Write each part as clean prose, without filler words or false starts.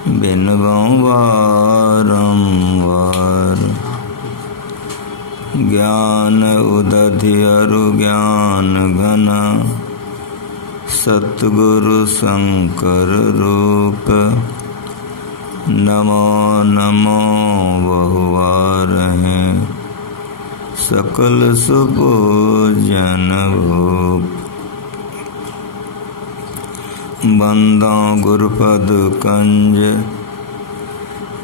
बिनबऊँ बारंबार। ज्ञान उदधि अरु ज्ञान घन, सतगुरु शंकर रूप। नमो नमो बहुवार हैं, सकल सुपूजन भूप। बंदो गुरुपद कंज,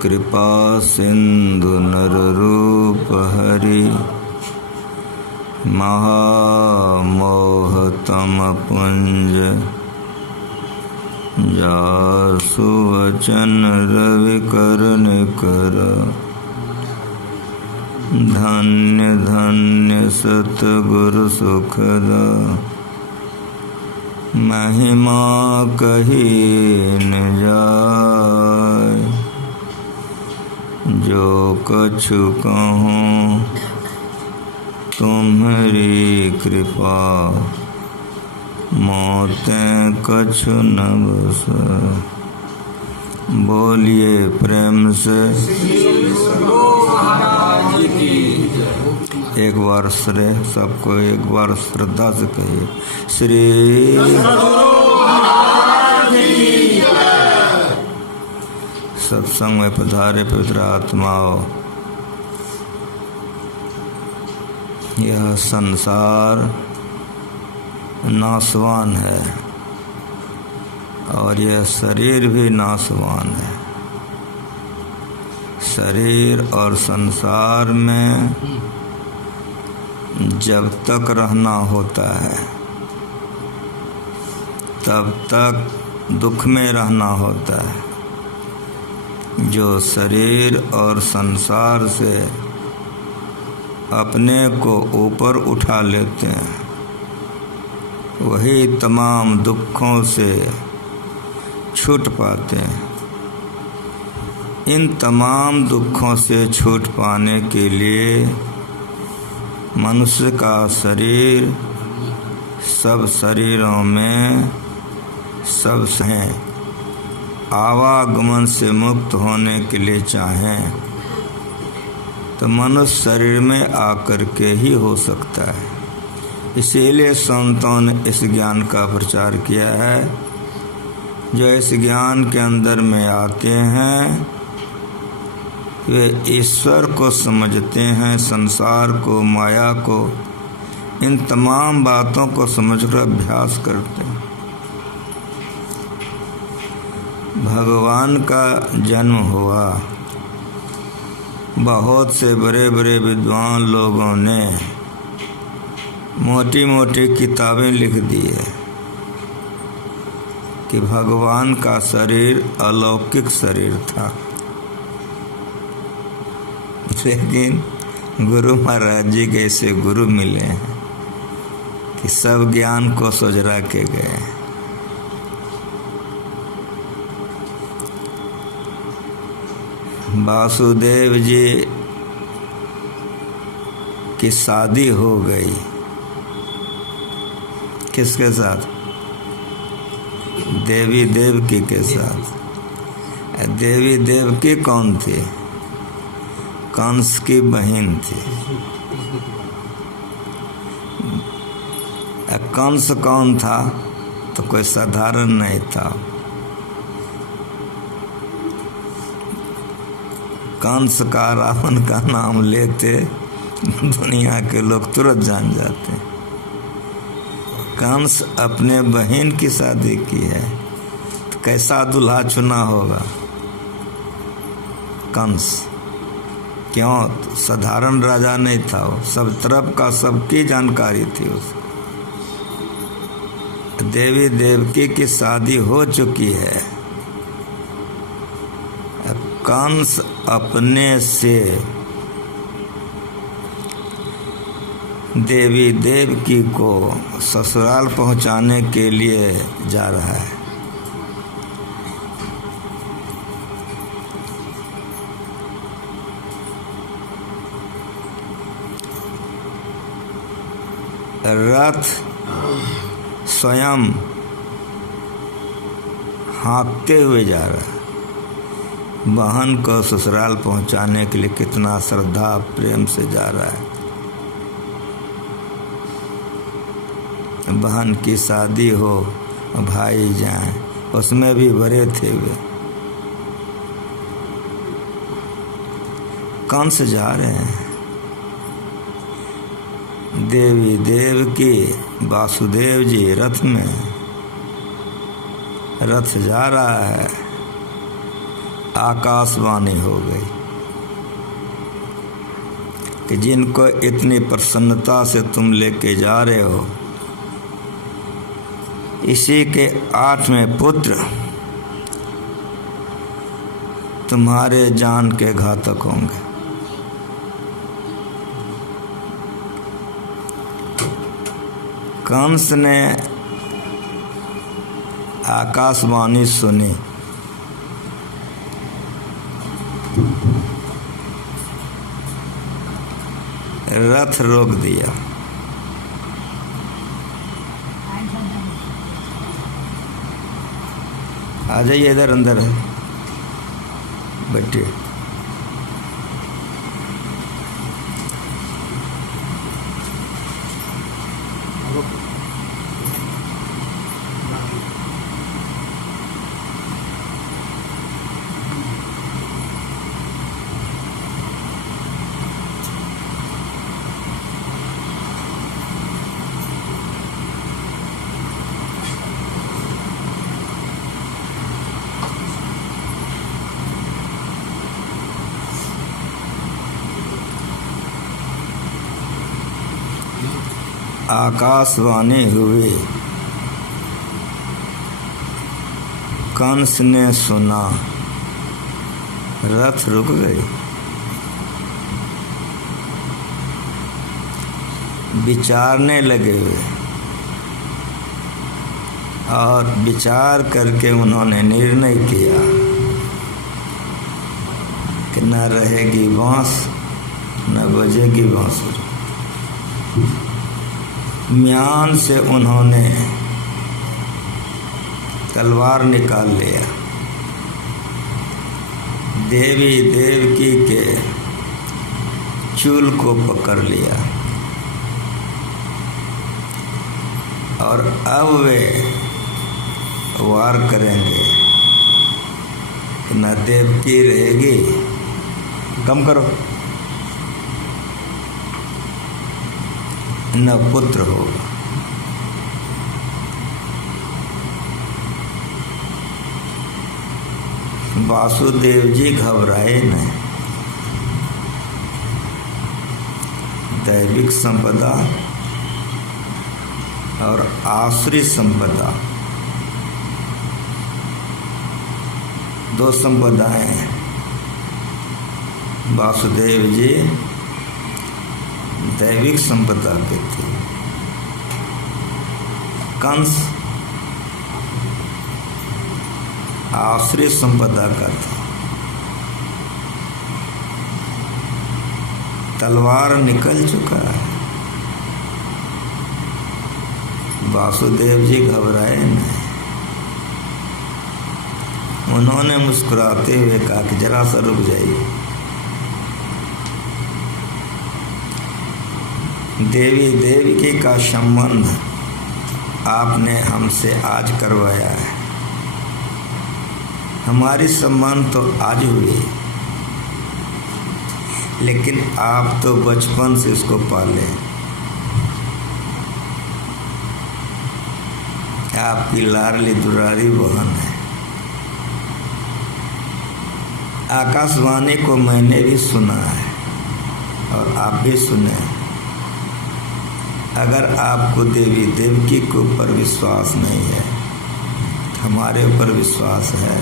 कृपा सिंधु नर रूप हरि। महामोह तम पुंज, जासु वचन रवि कर निकर। धन्य धन्य सतगुरु सुखद, महिमा कही न जाय। जो कछु कहूँ तुम्हारी कृपा, मोतें कछु न बस। बोलिए प्रेम से एक बार श्रे सबको एक बार श्रद्धा से कहिए, श्री सत्संग में पधारे पवित्र आत्माओं। यह संसार नाशवान है और यह शरीर भी नाशवान है। शरीर और संसार में जब तक रहना होता है तब तक दुख में रहना होता है। जो शरीर और संसार से अपने को ऊपर उठा लेते हैं, वही तमाम दुखों से छूट पाते हैं। इन तमाम दुखों से छूट पाने के लिए मनुष्य का शरीर सब शरीरों में सब हैं आवागमन से मुक्त होने के लिए चाहें तो मनुष्य शरीर में आकर के ही हो सकता है। इसीलिए संतों ने इस ज्ञान का प्रचार किया है। जो इस ज्ञान के अंदर में आते हैं वे ईश्वर को समझते हैं, संसार को, माया को, इन तमाम बातों को समझकर अभ्यास करते हैं। भगवान का जन्म हुआ, बहुत से बड़े बड़े विद्वान लोगों ने मोटी मोटी किताबें लिख दी है कि भगवान का शरीर अलौकिक शरीर था। लेकिन गुरु महाराज जी के ऐसे गुरु मिले हैं कि सब ज्ञान को सोजरा के गए। वासुदेव जी की शादी हो गई। किसके साथ? देवी देवकी के साथ। देवी देवकी कौन थी? कंस की बहन थी। कंस कौन था? तो कोई साधारण नहीं था। कंस का, रावण का नाम लेते दुनिया के लोग तुरंत जान जाते हैं। कंस अपने बहन की शादी की है तो कैसा दूल्हा चुना होगा कंस? क्यों? तो साधारण राजा नहीं था वो, सब तरफ का सबकी जानकारी थी उसको। देवी देवकी की शादी हो चुकी है। कंस अपने से देवी देवकी को ससुराल पहुंचाने के लिए जा रहा है। रथ स्वयं हाँकते हुए जा रहा है। बहन को ससुराल पहुंचाने के लिए कितना श्रद्धा प्रेम से जा रहा है। बहन की शादी हो, भाई जाए, उसमें भी बड़े थे वे। कंस जा रहे हैं। देवी देवकी वासुदेव जी रथ में, रथ जा रहा है। आकाशवाणी हो गई कि जिनको इतनी प्रसन्नता से तुम लेके जा रहे हो, इसी के 8वें पुत्र तुम्हारे जान के घातक होंगे। कंस ने आकाशवाणी सुनी। रथ रोक दिया। आ जाइए, इधर अंदर है, बैठिए। आकाशवाणी हुई। कंस ने सुना, रथ रुक गई। विचारने लगे वे, और विचार करके उन्होंने निर्णय किया कि न रहेगी बांस, न बजेगी बांसुरी। म्यान से उन्होंने तलवार निकाल लिया। देवी देवकी के चूल को पकड़ लिया, और अब वे वार करेंगे। न देवकी रहेगी, कम करो, न पुत्र होगा। वासुदेव जी घबराए नहीं। दैविक संपदा और आसुरी संपदा, दो संपदाएं। वासुदेव जी दैविक संपदा के थे, कंस आसुरी संपदा का था। तलवार निकल चुका है। वासुदेव जी घबराए नहीं। उन्होंने मुस्कुराते हुए कहा कि जरा सा रुक जाइए। देवी देवकी का संबंध आपने हमसे आज करवाया है। हमारी संबंध तो आज हुई, लेकिन आप तो बचपन से इसको पाले। आपकी लाडली दुलारी बहन है। आकाशवाणी को मैंने भी सुना है और आप भी सुने। अगर आपको देवी देवकी के ऊपर विश्वास नहीं है, हमारे ऊपर विश्वास है।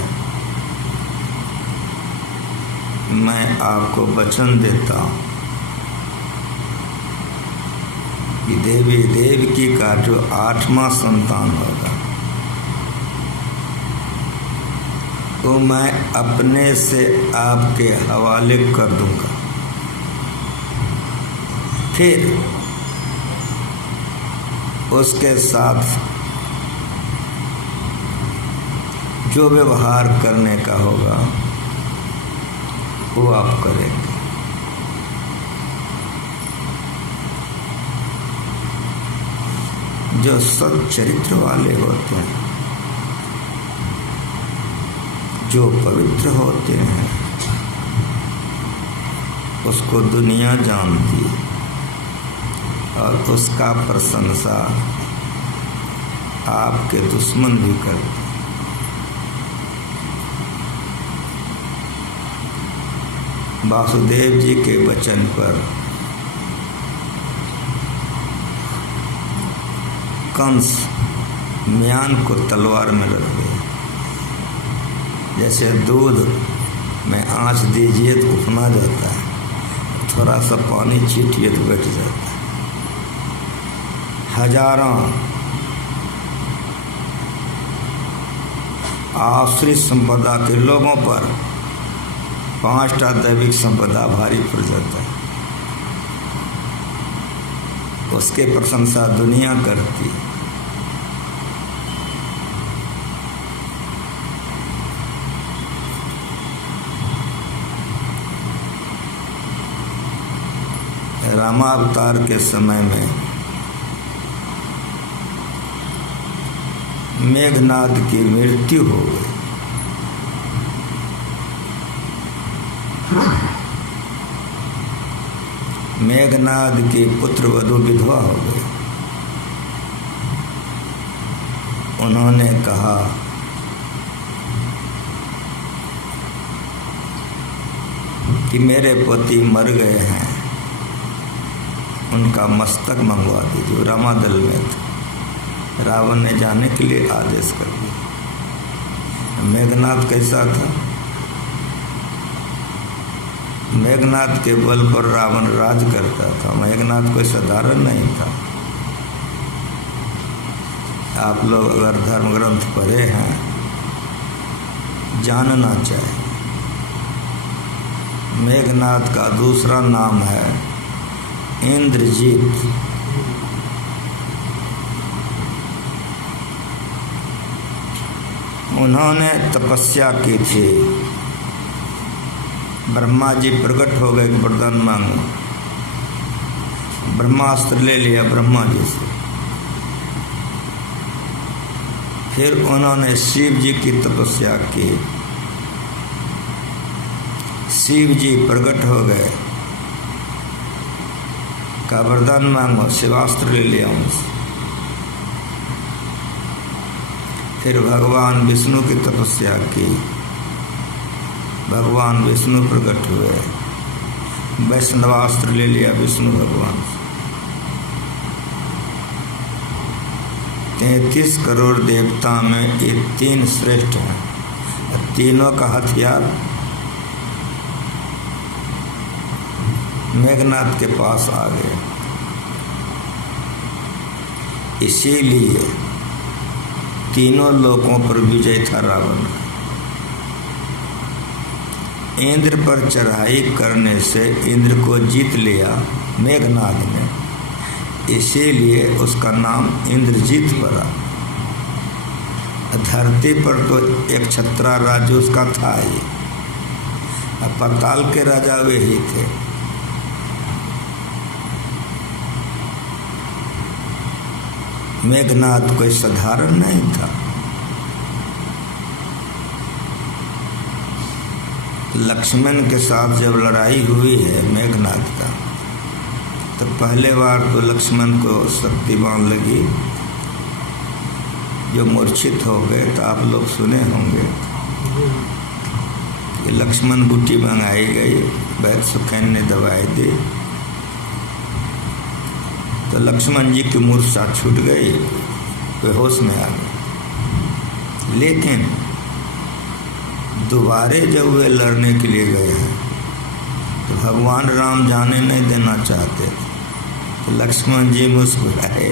मैं आपको वचन देता हूँ कि देवी देवकी का जो 8वां संतान होगा, वो मैं अपने से आपके हवाले कर दूंगा। फिर उसके साथ जो व्यवहार करने का होगा वो आप करेंगे। जो सच्चरित्र वाले होते हैं, जो पवित्र होते हैं, उसको दुनिया जानती है और उसका प्रशंसा आपके दुश्मन भी करते हैं। वासुदेव जी के वचन पर कंस म्यान को तलवार में रख दिया। जैसे दूध में आँच दीजिए तो उफना जाता है, थोड़ा सा पानी छीटिए तो बैठ जाता है। हजारों आश्रित संपदा के लोगों पर 5टा दैविक संपदा भारी पड़ जाता है। उसके प्रशंसा दुनिया करती। रामावतार के समय में मेघनाद की मृत्यु हो गई। मेघनाद की पुत्र वधू विधवा हो गई। उन्होंने कहा कि मेरे पति मर गए हैं, उनका मस्तक मंगवा दीजिए। रामादल में थे। रावण ने जाने के लिए आदेश कर दिया। मेघनाद कैसा था? मेघनाद के बल पर रावण राज करता था। मेघनाद कोई साधारण नहीं था। आप लोग अगर धर्म ग्रंथ पढ़े हैं, जानना चाहिए। मेघनाद का दूसरा नाम है इंद्रजीत। उन्होंने तपस्या की थी। ब्रह्मा जी प्रकट हो गए, वरदान मांगो। ब्रह्मास्त्र ले लिया ब्रह्मा जी से। फिर उन्होंने शिव जी की तपस्या की। शिव जी प्रकट हो गए, का वरदान मांगो। शिवास्त्र ले लिया उनसे। फिर भगवान विष्णु की तपस्या की। भगवान विष्णु प्रकट हुए, वैष्णवास्त्र ले लिया विष्णु भगवान से। 33 करोड़ देवता में ये 3 श्रेष्ठ हैं। तीनों का हथियार मेघनाद के पास आ गए। इसीलिए तीनों लोकों पर विजय था रावण। इंद्र पर चढ़ाई करने से इंद्र को जीत लिया मेघनाद ने, इसीलिए उसका नाम इंद्रजीत पड़ा। धरती पर तो एक छत्रा राज्य उसका था ही, पाताल के राजा वे ही थे। मेघनाद कोई साधारण नहीं था। लक्ष्मण के साथ जब लड़ाई हुई है मेघनाद का, तो पहले बार तो लक्ष्मण को शक्तिवान लगी, जो मूर्छित हो गए। तो आप लोग सुने होंगे कि लक्ष्मण बूटी मंगाई गई, वैद्य सुखेन ने दवाई दी, तो लक्ष्मण जी की मूर्छा छूट गई, वे होश में आ गए। लेकिन दोबारे जब वे लड़ने के लिए गए हैं, तो भगवान राम जाने नहीं देना चाहते। तो लक्ष्मण जी मुस्कुराए,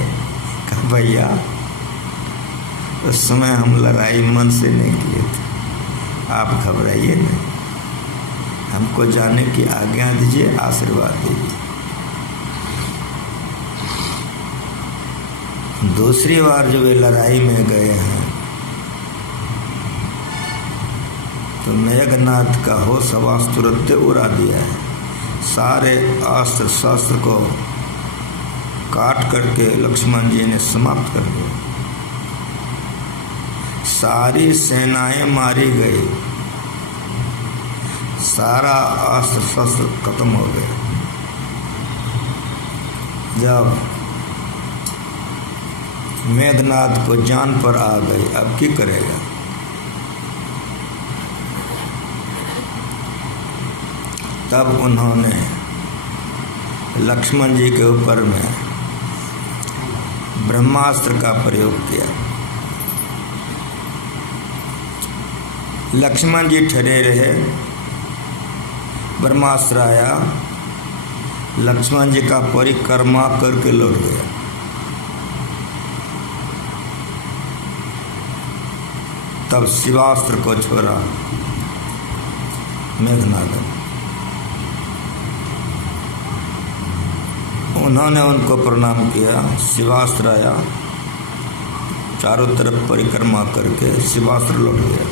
कहा भैया उस समय हम लड़ाई मन से नहीं किए थे, आप घबराइए नहीं, हमको जाने की आज्ञा दीजिए, आशीर्वाद दीजिए। दूसरी बार जो वे लड़ाई में गए हैं, तो मेघनाद का होश हवास तुरंत उड़ा दिया है। सारे अस्त्र शस्त्र को काट करके लक्ष्मण जी ने समाप्त कर दिया। सारी सेनाएं मारी गई, सारा अस्त्र शस्त्र खत्म हो गया। जब मेघनाद को जान पर आ गई, अब क्या करेगा। तब उन्होंने लक्ष्मण जी के ऊपर में ब्रह्मास्त्र का प्रयोग किया। लक्ष्मण जी ठहरे रहे, ब्रह्मास्त्र आया, लक्ष्मण जी का परिक्रमा करके लौट गया। तब शिवास्त्र को छोड़ा मेघनाद। उन्होंने उनको प्रणाम किया, शिवास्त्र आया, चारों तरफ परिक्रमा करके शिवास्त्र लौट गया।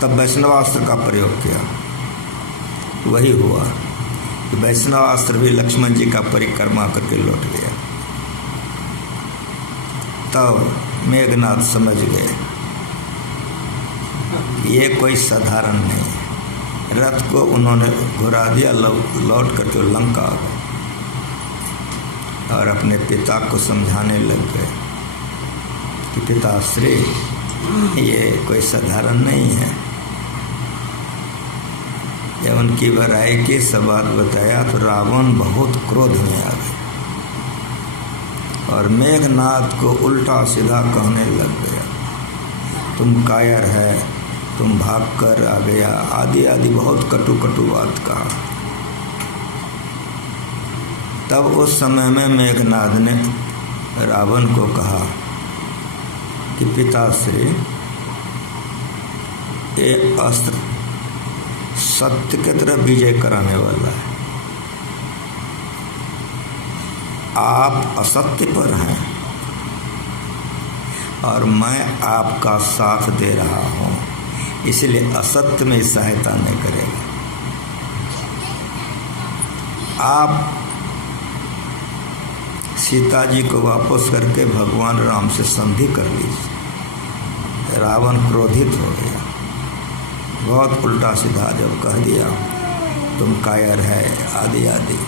तब वैष्णवास्त्र का प्रयोग किया, वही हुआ। वैष्णवास्त्र भी लक्ष्मण जी का परिक्रमा करके लौट गया। तब मेघनाद समझ गए ये कोई साधारण नहीं। रथ को उन्होंने घुरा दिया, लौट करके लंका आ गए और अपने पिता को समझाने लग गए कि पिताश्री ये कोई साधारण नहीं है। जब उनकी बड़ाई की सब बात बताया तो रावण बहुत क्रोध में आ गया और मेघनाद को उल्टा सीधा कहने लग गया, तुम कायर है, तुम भाग कर आ गया, आदि आदि बहुत कटु कटु बात कहा। तब उस समय में मेघनाद ने रावण को कहा कि पिताश्री ये अस्त्र सत्य की तरफ विजय कराने वाला है, आप असत्य पर हैं और मैं आपका साथ दे रहा हूँ, इसलिए असत्य में सहायता नहीं करेगा। आप सीता जी को वापस करके भगवान राम से संधि कर लीजिए। रावण क्रोधित हो गया, बहुत उल्टा सीधा जब कह दिया तुम कायर है आदि आदि।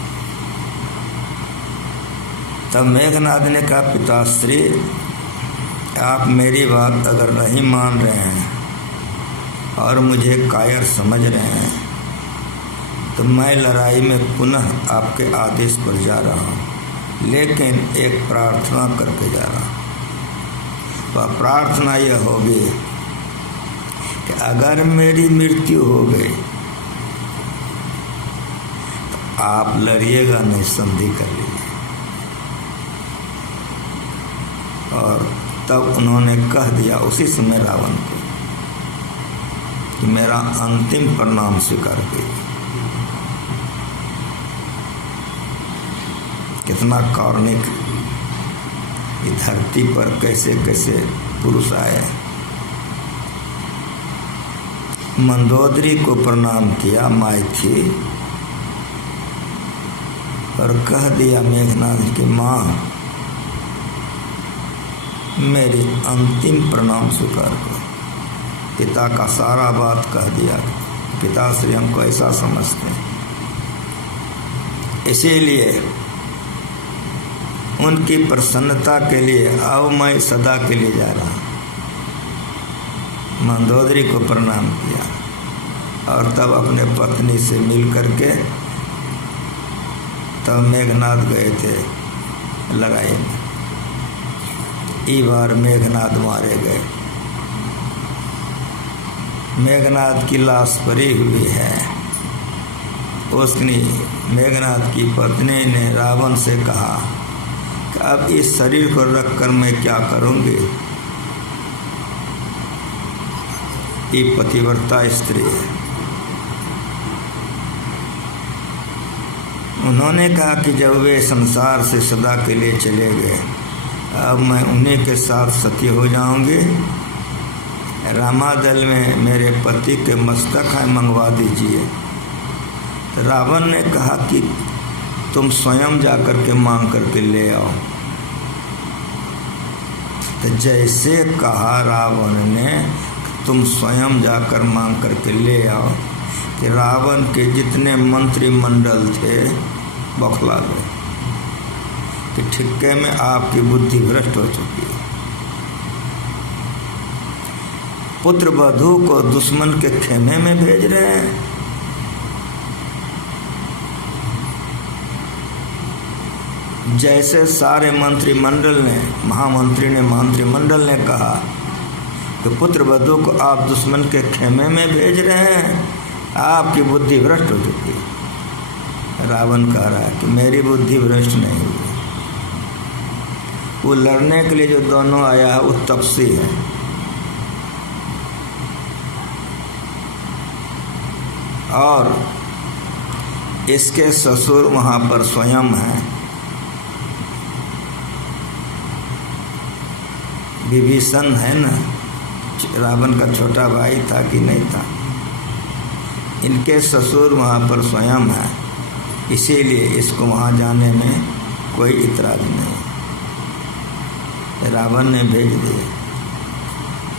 तब मेघनाद ने कहा, पिताश्री आप मेरी बात अगर नहीं मान रहे हैं और मुझे कायर समझ रहे हैं तो मैं लड़ाई में पुनः आपके आदेश पर जा रहा हूँ, लेकिन एक प्रार्थना करके जा रहा हूँ। वह प्रार्थना यह होगी कि अगर मेरी मृत्यु हो गई तो आप लड़िएगा नहीं, संधि कर लीजिए। और तब उन्होंने कह दिया उसी समय रावण को कि मेरा अंतिम प्रणाम स्वीकार कीजिए। कितना कारुणिक, इस धरती पर कैसे कैसे पुरुष आए। मंदोदरी को प्रणाम किया मायथी और कह दिया मेघनाद की माँ मेरी अंतिम प्रणाम स्वीकार करो। पिता का सारा बात कह दिया, पिताश्री हमको ऐसा समझते हैं, इसीलिए उनकी प्रसन्नता के लिए अब मैं सदा के लिए जा रहा हूँ। मंदोदरी को प्रणाम किया और तब अपने पत्नी से मिल करके तब मेघनाद गए थे लड़ाई में। ई बार मेघनाद मारे गए। मेघनाद की लाश पड़ी हुई है। उसने मेघनाद की पत्नी ने रावण से कहा कि अब इस शरीर को रखकर मैं क्या करूँगी। ये पतिव्रता स्त्री है। उन्होंने कहा कि जब वे संसार से सदा के लिए चले गए, अब मैं उन्हीं के साथ सती हो जाऊंगी रामादल में मेरे पति के मस्तक है, मंगवा दीजिए। तो रावण ने कहा कि तुम स्वयं जाकर के मांग करके ले आओ। तो जैसे कहा रावण ने तुम स्वयं जाकर मांग करके ले आओ, कि रावण के जितने मंत्रिमंडल थे बौखला गए कि ठिक्के में आपकी बुद्धि भ्रष्ट हो चुकी है। पुत्र वधू को दुश्मन के खेमे में भेज रहे हैं। जैसे सारे मंत्रिमंडल ने, मंत्रिमंडल ने कहा कि पुत्र वधू को आप दुश्मन के खेमे में भेज रहे हैं, आपकी बुद्धि भ्रष्ट हो चुकी है। रावण कह रहा है कि मेरी बुद्धि भ्रष्ट नहीं हुई। वो लड़ने के लिए जो दोनों आया है वो तपसी है। और इसके ससुर वहाँ पर स्वयं हैं। विभीषण है ना, रावण का छोटा भाई था कि नहीं था, इनके ससुर वहाँ पर स्वयं है, इसीलिए इसको वहाँ जाने में कोई इतराज नहीं। रावण ने भेज दिया।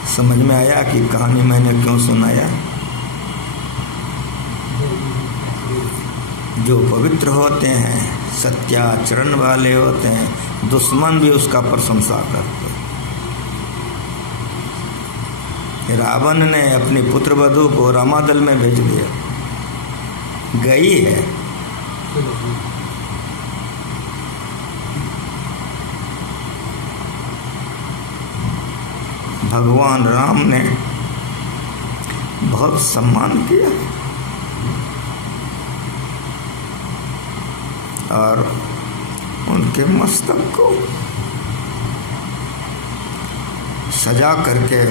समझ में आया कि कहानी मैंने क्यों सुनाया? जो पवित्र होते हैं, सत्याचरण वाले होते हैं, दुश्मन भी उसका प्रशंसा करते हैं। रावण ने अपनी पुत्रवधू को रामादल में भेज दिया, गई है। भगवान राम ने बहुत सम्मान किया और उनके मस्तक को सजा करके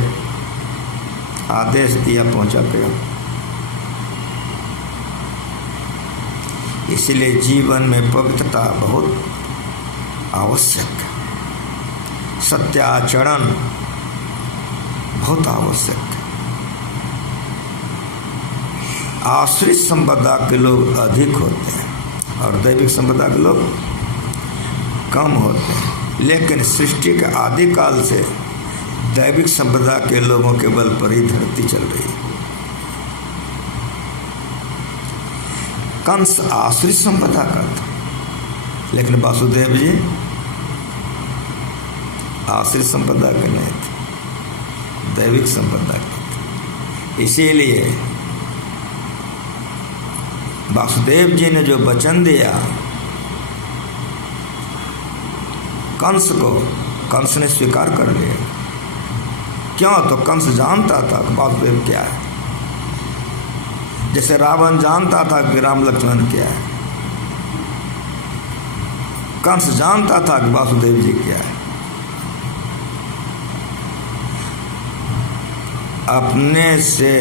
आदेश दिया, पहुंचा गया। इसलिए जीवन में पवित्रता बहुत आवश्यक है, सत्याचरण बहुत आवश्यक है। आश्रित संपदा के लोग अधिक होते हैं और दैविक संपदा के लोग कम होते हैं, लेकिन सृष्टि के आदिकाल से दैविक संपदा के लोगों के बल पर ही धरती चल रही है। कंस आश्रित संपदा का था, लेकिन वासुदेव जी आश्रित संपदा के नहीं थे, दैविक संपदा के थे। इसीलिए वासुदेव जी ने जो वचन दिया कंस को, कंस ने स्वीकार कर लिया। क्यों? तो कंस जानता था कि वासुदेव क्या है, जैसे रावण जानता था कि राम लक्ष्मण क्या है, कंस जानता था कि वासुदेव जी क्या है। अपने से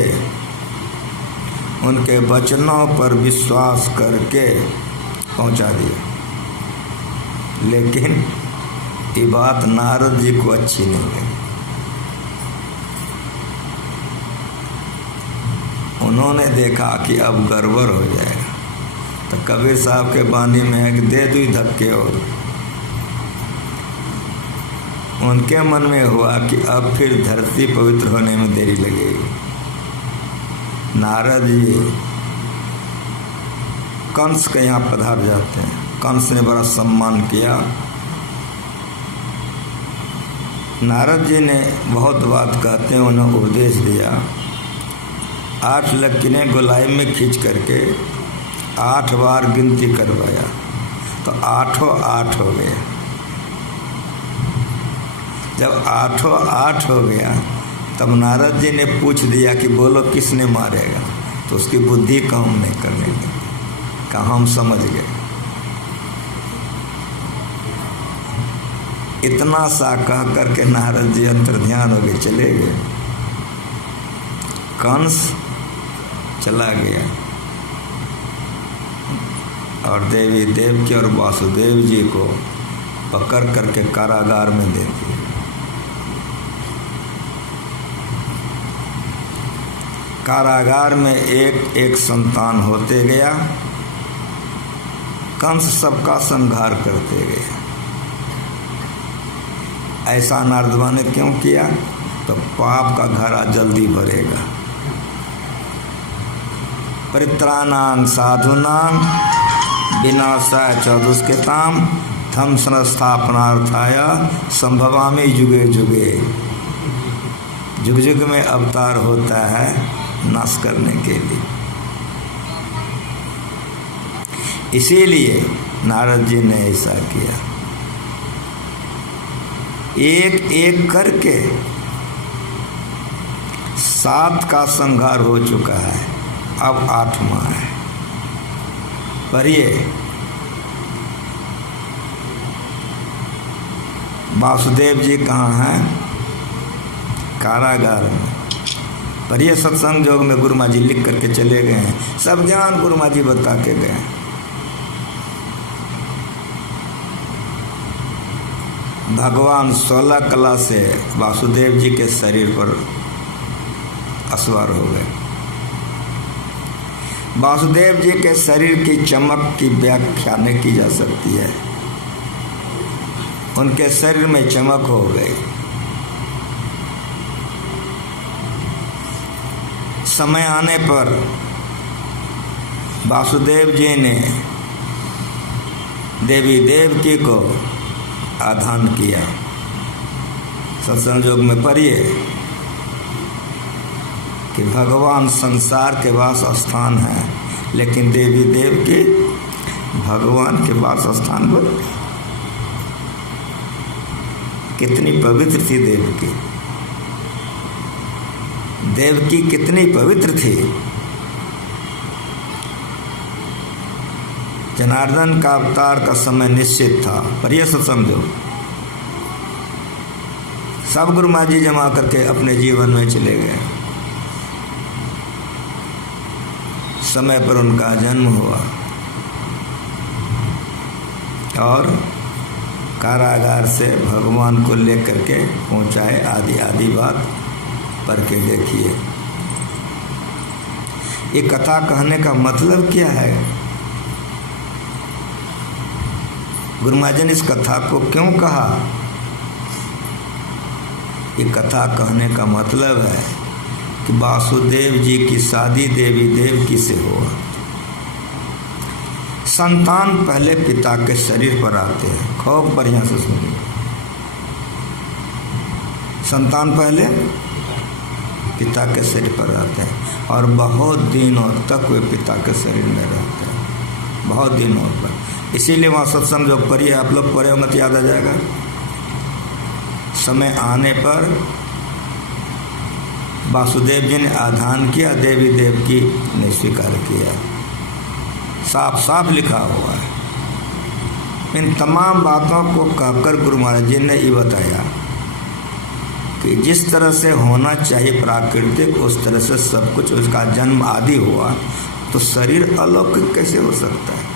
उनके वचनों पर विश्वास करके पहुंचा दिया, लेकिन ये बात नारद जी को अच्छी नहीं लगी। उन्होंने देखा कि अब गड़बड़ हो जाएगा, तो कबीर साहब के बानी में है कि दे दू धक्के। और उनके मन में हुआ कि अब फिर धरती पवित्र होने में देरी लगेगी। नारद जी कंस के यहाँ पधार जाते हैं। कंस ने बड़ा सम्मान किया। नारद जी ने बहुत बात कहते हैं, उन्हें उपदेश दिया। 8 लकीरें गोलाई में खींच करके 8 बार गिनती करवाया, तो 8 हो गया। जब 8 हो गया तब नारद जी ने पूछ दिया कि बोलो किसने मारेगा, तो उसकी बुद्धि काम नहीं करने लगी। कहा हम समझ गए। इतना सा कह करके नारद जी अंतर्ध्यान हो गए, चले गए। कंस चला गया और देवी देवकी और वासुदेव जी को पकड़ करके कारागार में दे दिया। कारागार में एक एक संतान होते गया, कंस सबका संहार करते गया। ऐसा नारदवा ने क्यों किया? तो पाप का घड़ा जल्दी भरेगा। परित्राणां साधूनां विनाशाय च दुष्कृतां धम्म संस्थापनार्थाय संभवामि युगे युगे। जुग जुग में अवतार होता है नाश करने के लिए। इसीलिए नारद जी ने ऐसा किया। एक एक करके 7 का संहार हो चुका है, अब 8वां है। पढ़िए, वासुदेव जी कहाँ हैं? कारागार में। पढ़िए, सत्संग योग में गुरुमा जी लिख करके चले गए हैं, सब ज्ञान गुरुमा जी बता के गए। भगवान 16 कला से वासुदेव जी के शरीर पर असवार हो गए। वासुदेव जी के शरीर की चमक की व्याख्या नहीं की जा सकती है। उनके शरीर में चमक हो गई। समय आने पर वासुदेव जी ने देवी देवकी को आधान किया। सत्संग योग में पढ़िए कि भगवान संसार के वास स्थान है, लेकिन देवी देवकी भगवान के वास स्थान पर। कितनी पवित्र थी देवकी। देवकी कितनी पवित्र थी। जनार्दन का अवतार का समय निश्चित था। पर यह सब समझो, सब गुरु माँ जी जमा करके अपने जीवन में चले गए। समय पर उनका जन्म हुआ और कारागार से भगवान को लेकर के पहुंचाए। आदि आदि बात पढ़ के देखिए। ये कथा कहने का मतलब क्या है? गुरु महाराज ने इस कथा को क्यों कहा? ये कथा कहने का मतलब है कि वासुदेव जी की शादी देवी देवकी से हुआ। संतान पहले पिता के शरीर पर आते हैं। खूब बढ़िया से सुनिए। संतान पहले पिता के शरीर पर आते हैं और बहुत दिनों तक वे पिता के शरीर में रहते हैं, बहुत दिनों तक। इसीलिए वहाँ सत्संग जो पढ़िए, आप लोग पढ़े होंगे तो याद आ जाएगा। समय आने पर वासुदेव जी ने आधान किया, देवी देवकी ने स्वीकार किया। साफ साफ लिखा हुआ है। इन तमाम बातों को कहकर गुरु महाराज जी ने ये बताया कि जिस तरह से होना चाहिए प्राकृतिक, उस तरह से सब कुछ, उसका जन्म आदि हुआ, तो शरीर अलौकिक कैसे हो सकता है?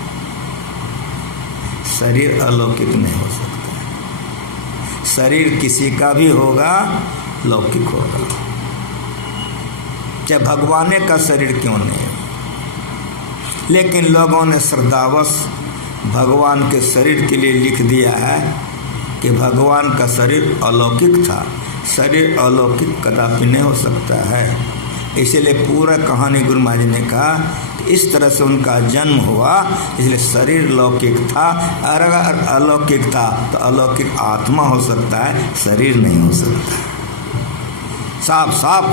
शरीर अलौकिक नहीं हो सकता। शरीर किसी का भी होगा, लौकिक होगा। चाहे भगवान का शरीर क्यों नहीं है, लेकिन लोगों ने श्रद्धावश भगवान के शरीर के लिए लिख दिया है कि भगवान का शरीर अलौकिक था। शरीर अलौकिक कदापि नहीं हो सकता है। इसीलिए पूरा कहानी गुरु महाराज ने कहा कि इस तरह से उनका जन्म हुआ, इसलिए शरीर लौकिक था। और अगर अलौकिक था तो अलौकिक आत्मा हो सकता है, शरीर नहीं हो सकता। साफ साफ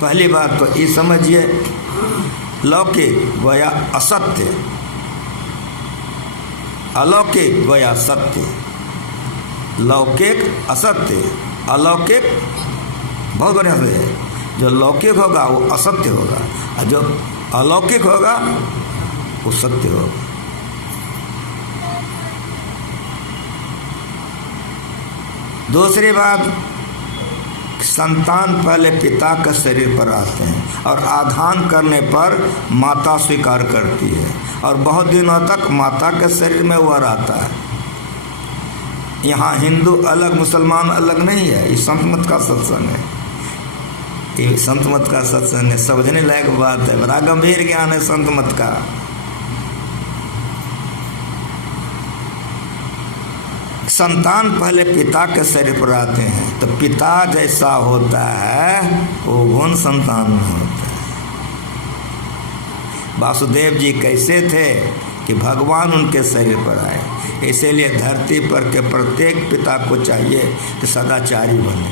पहली बात तो ये समझिए, लौकिक गोया असत्य, अलौकिक गोया सत्य। लौकिक असत्य, अलौकिक बहुत बढ़िया से है। जो लौकिक होगा वो असत्य होगा, और जो अलौकिक होगा वो सत्य होगा। दूसरी बात, संतान पहले पिता के शरीर पर आते हैं और आधान करने पर माता स्वीकार करती है और बहुत दिनों तक माता के शरीर में वह रहता है। यहाँ हिंदू अलग मुसलमान अलग नहीं है, ये संत मत का सत्संग है। ये संत मत का सत्संग है, समझने लायक बात है, बड़ा गंभीर ज्ञान है संत मत का। संतान पहले पिता के शरीर पर आते हैं, तो पिता जैसा होता है वो गुण संतान में होता है। वासुदेव जी कैसे थे कि भगवान उनके शरीर पर आए, इसीलिए धरती पर के प्रत्येक पिता को चाहिए कि सदाचारी बने,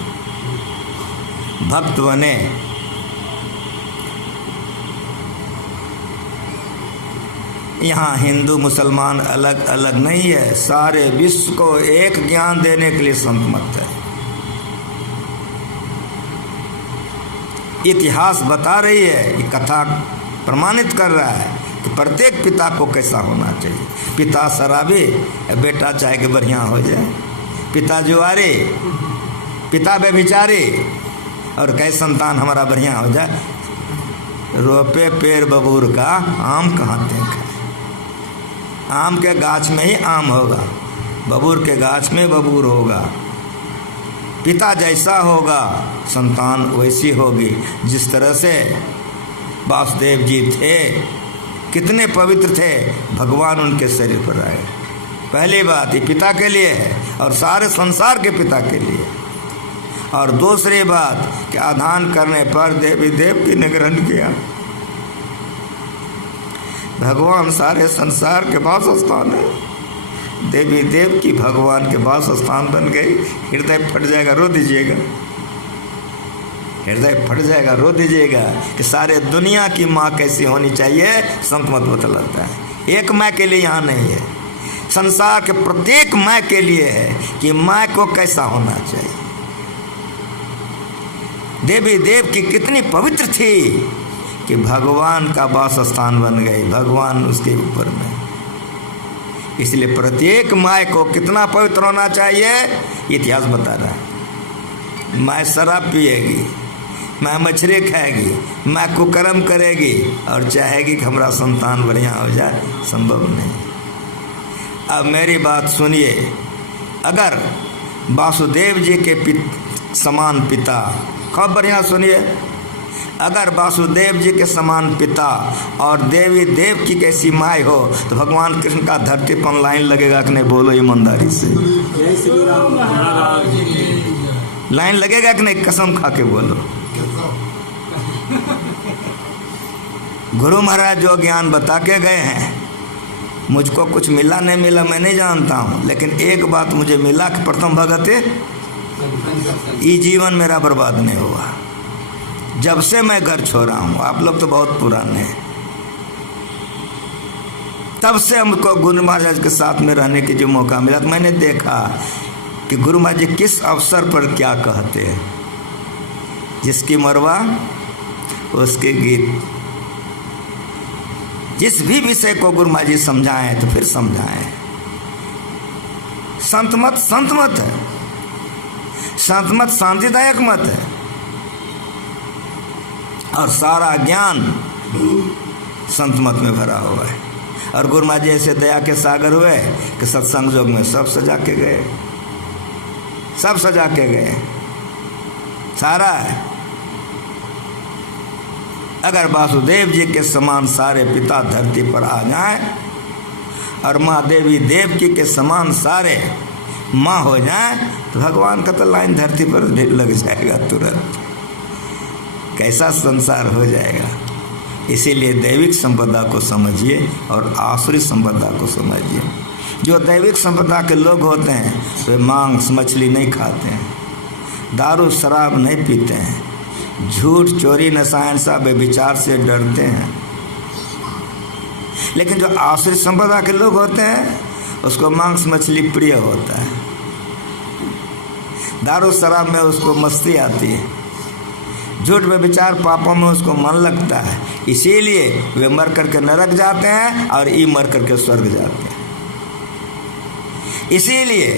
भक्त बने। यहाँ हिंदू मुसलमान अलग अलग नहीं है, सारे विश्व को एक ज्ञान देने के लिए संत मत है। इतिहास बता रही है, ये कथा प्रमाणित कर रहा है कि प्रत्येक पिता को कैसा होना चाहिए। पिता शराबी, बेटा चाहे कि बढ़िया हो जाए, पिता जुआरी, पिता व्यभिचारी, और कई संतान हमारा बढ़िया हो जाए। रोपे पेड़ बबूर का आम कहाँ देखा? आम के गाछ में ही आम होगा, बबूर के गाछ में बबूर होगा। पिता जैसा होगा संतान वैसी होगी। जिस तरह से वासुदेव जी थे, कितने पवित्र थे, भगवान उनके शरीर पर आए। पहली बात ये पिता के लिए है और सारे संसार के पिता के लिए। और दूसरी बात कि आधान करने पर देवी देव की ने ग्रहण किया। भगवान सारे संसार के वास स्थान है, देवी देव की भगवान के वास स्थान बन गई। हृदय फट जाएगा, रो दीजिएगा, हृदय फट जाएगा, रो दीजिएगा कि सारे दुनिया की माँ कैसी होनी चाहिए संत मत बतलाता है। एक माँ के लिए यहाँ नहीं है, संसार के प्रत्येक माँ के लिए है कि माँ को कैसा होना चाहिए। देवी देव की कितनी पवित्र थी कि भगवान का वास स्थान बन गई, भगवान उसके ऊपर में। इसलिए प्रत्येक माँ को कितना पवित्र होना चाहिए इतिहास बता रहा है। माँ शराब पिएगी, माँ मछली खाएगी, माँ कुकर्म करेगी और चाहेगी कि हमारा संतान बढ़िया हो जाए, संभव नहीं। अब मेरी बात सुनिए, अगर वासुदेव जी के समान पिता, खूब बढ़िया सुनिए, अगर वासुदेव जी के समान पिता और देवी देव की कैसी माँ हो तो भगवान कृष्ण का धरती पर लाइन लगेगा कि नहीं? बोलो ईमानदारी से, लाइन लगेगा कि नहीं? कसम खा के बोलो। गुरु महाराज जो ज्ञान बता के गए हैं, मुझको कुछ मिला नहीं मिला मैं नहीं जानता हूँ, लेकिन एक बात मुझे मिला कि प्रथम भगत ये जीवन मेरा बर्बाद नहीं हुआ। जब से मैं घर छोड़ा हूँ, आप लोग तो बहुत पुराने हैं, तब से हमको गुरु महाराज के साथ में रहने की जो मौका मिला तो मैंने देखा कि गुरु महाराज जी किस अवसर पर क्या कहते हैं। जिसकी मरवा उसके गीत, जिस भी विषय को गुरु महाराज जी समझाएं तो फिर समझाएं। संत मत है, संत मत शांतिदायक मत है, और सारा ज्ञान संत मत में भरा हुआ है। और गुरु महाराज जी ऐसे दया के सागर हुए कि सत्संग योग में सब सजा के गए, सब सजा के गए, सारा है। अगर वासुदेव जी के समान सारे पिता धरती पर आ जाएं और माँ देवी देवकी के समान सारे माँ हो जाएं तो भगवान का तो लाइन धरती पर लग जाएगा तुरंत। कैसा संसार हो जाएगा। इसीलिए दैविक संपदा को समझिए और आसुरी संपदा को समझिए। जो दैविक संपदा के लोग होते हैं वे मांस मछली नहीं खाते हैं, दारू शराब नहीं पीते हैं, झूठ चोरी नशा सब विचार से डरते हैं। लेकिन जो आसुरी संपदा के लोग होते हैं उसको मांस मछली प्रिय होता है, दारू शराब में उसको मस्ती आती है, झूठ में विचार पापों में उसको मन लगता है। इसीलिए वे मर करके नरक जाते हैं और ये मर करके स्वर्ग जाते हैं। इसीलिए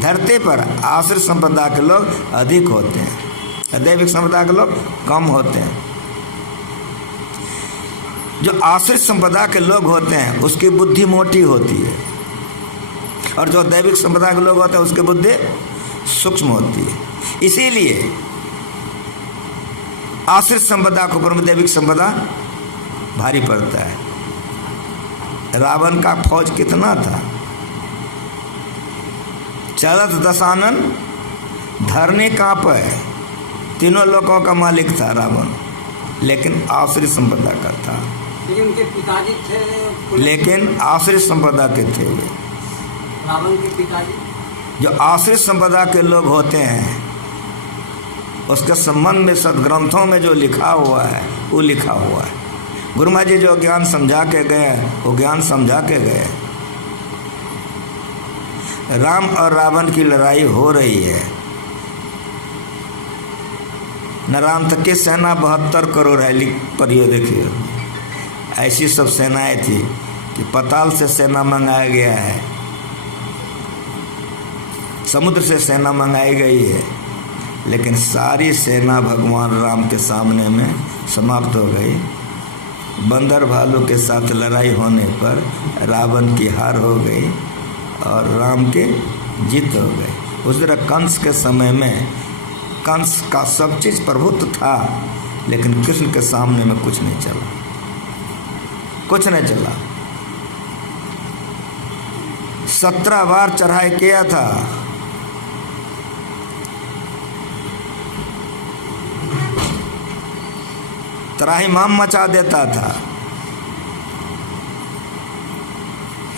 धरती पर आश्रित संप्रदाय के लोग अधिक होते हैं, दैविक संप्रदाय के लोग कम होते हैं। जो आश्रित संप्रदाय के लोग होते हैं उसकी बुद्धि मोटी होती है, और जो दैविक संप्रदाय के लोग होते हैं उसकी बुद्धि सूक्ष्म होती है। इसीलिए आश्रित संपदा के ऊपर में दैविक संपदा भारी पड़ता है। रावण का फौज कितना था? चरत दशानन धरनी कांपे, तीनों लोगों का मालिक था रावण, लेकिन आश्रित संपदा का था। लेकिन उनके पिताजी थे, लेकिन आश्रित संपदा के थे वे। रावण के पिताजी जो आश्रित संपदा के लोग होते हैं उसके संबंध में सदग्रंथों में जो लिखा हुआ है वो लिखा हुआ है। गुरु महाराज जी जो ज्ञान समझा के गए वो ज्ञान समझा के गए। राम और रावण की लड़ाई हो रही है। नरांत की सेना 72 करोड़ है, पढ़िए देखिए। ऐसी सब सेनाएं थी कि पाताल से सेना मंगाया गया है, समुद्र से सेना मंगाई गई है, लेकिन सारी सेना भगवान राम के सामने में समाप्त हो गई। बंदर भालू के साथ लड़ाई होने पर रावण की हार हो गई और राम की जीत हो गई। उस तरह कंस के समय में कंस का सब चीज प्रभुत्व था, लेकिन कृष्ण के सामने में कुछ नहीं चला, कुछ नहीं चला। 17 बार चढ़ाई किया था, त्राहिमाम मचा देता था।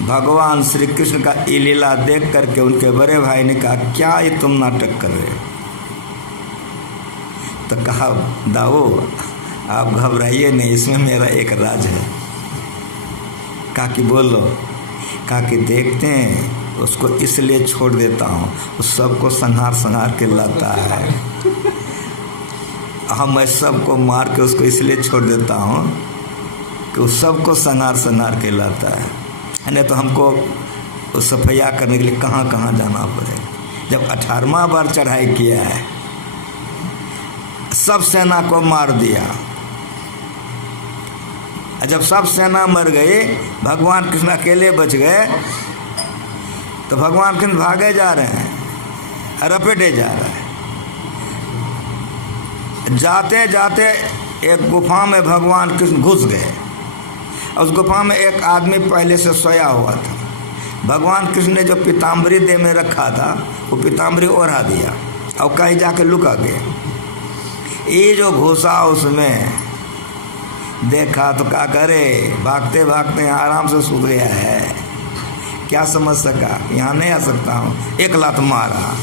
भगवान श्री कृष्ण का ये लीला देख करके उनके बड़े भाई ने कहा, क्या ये तुम नाटक कर रहे हो? तो कहा, दाऊ आप घबराइए नहीं, इसमें मेरा एक राज है। कहा कि बोलो। कहा कि देखते हैं, उसको इसलिए छोड़ देता हूँ, उस सबको संहार के लाता है। मैं सबको मार के उसको इसलिए छोड़ देता हूँ कि उस सबको संहार के लाता है। नहीं तो हमको उस सफैया करने के लिए कहाँ कहाँ जाना पड़े। जब 18वां बार चढ़ाई किया है, सब सेना को मार दिया। जब सब सेना मर गई, भगवान कृष्ण अकेले बच गए, तो भगवान कृष्ण भागे जा रहे हैं, रपेटे जा रहे हैं। जाते जाते एक गुफा में भगवान कृष्ण घुस गए। उस गुफा में एक आदमी पहले से सोया हुआ था। भगवान कृष्ण ने जो पीताम्बरी देह में रखा था वो पीताम्बरी ओढ़ा दिया और कहीं जाके लुका गया। ये जो घुसा उसमें देखा तो क्या करे, भागते भागते आराम से सूख गया है, क्या समझ सका, यहाँ नहीं आ सकता हूँ। एक लात मारा,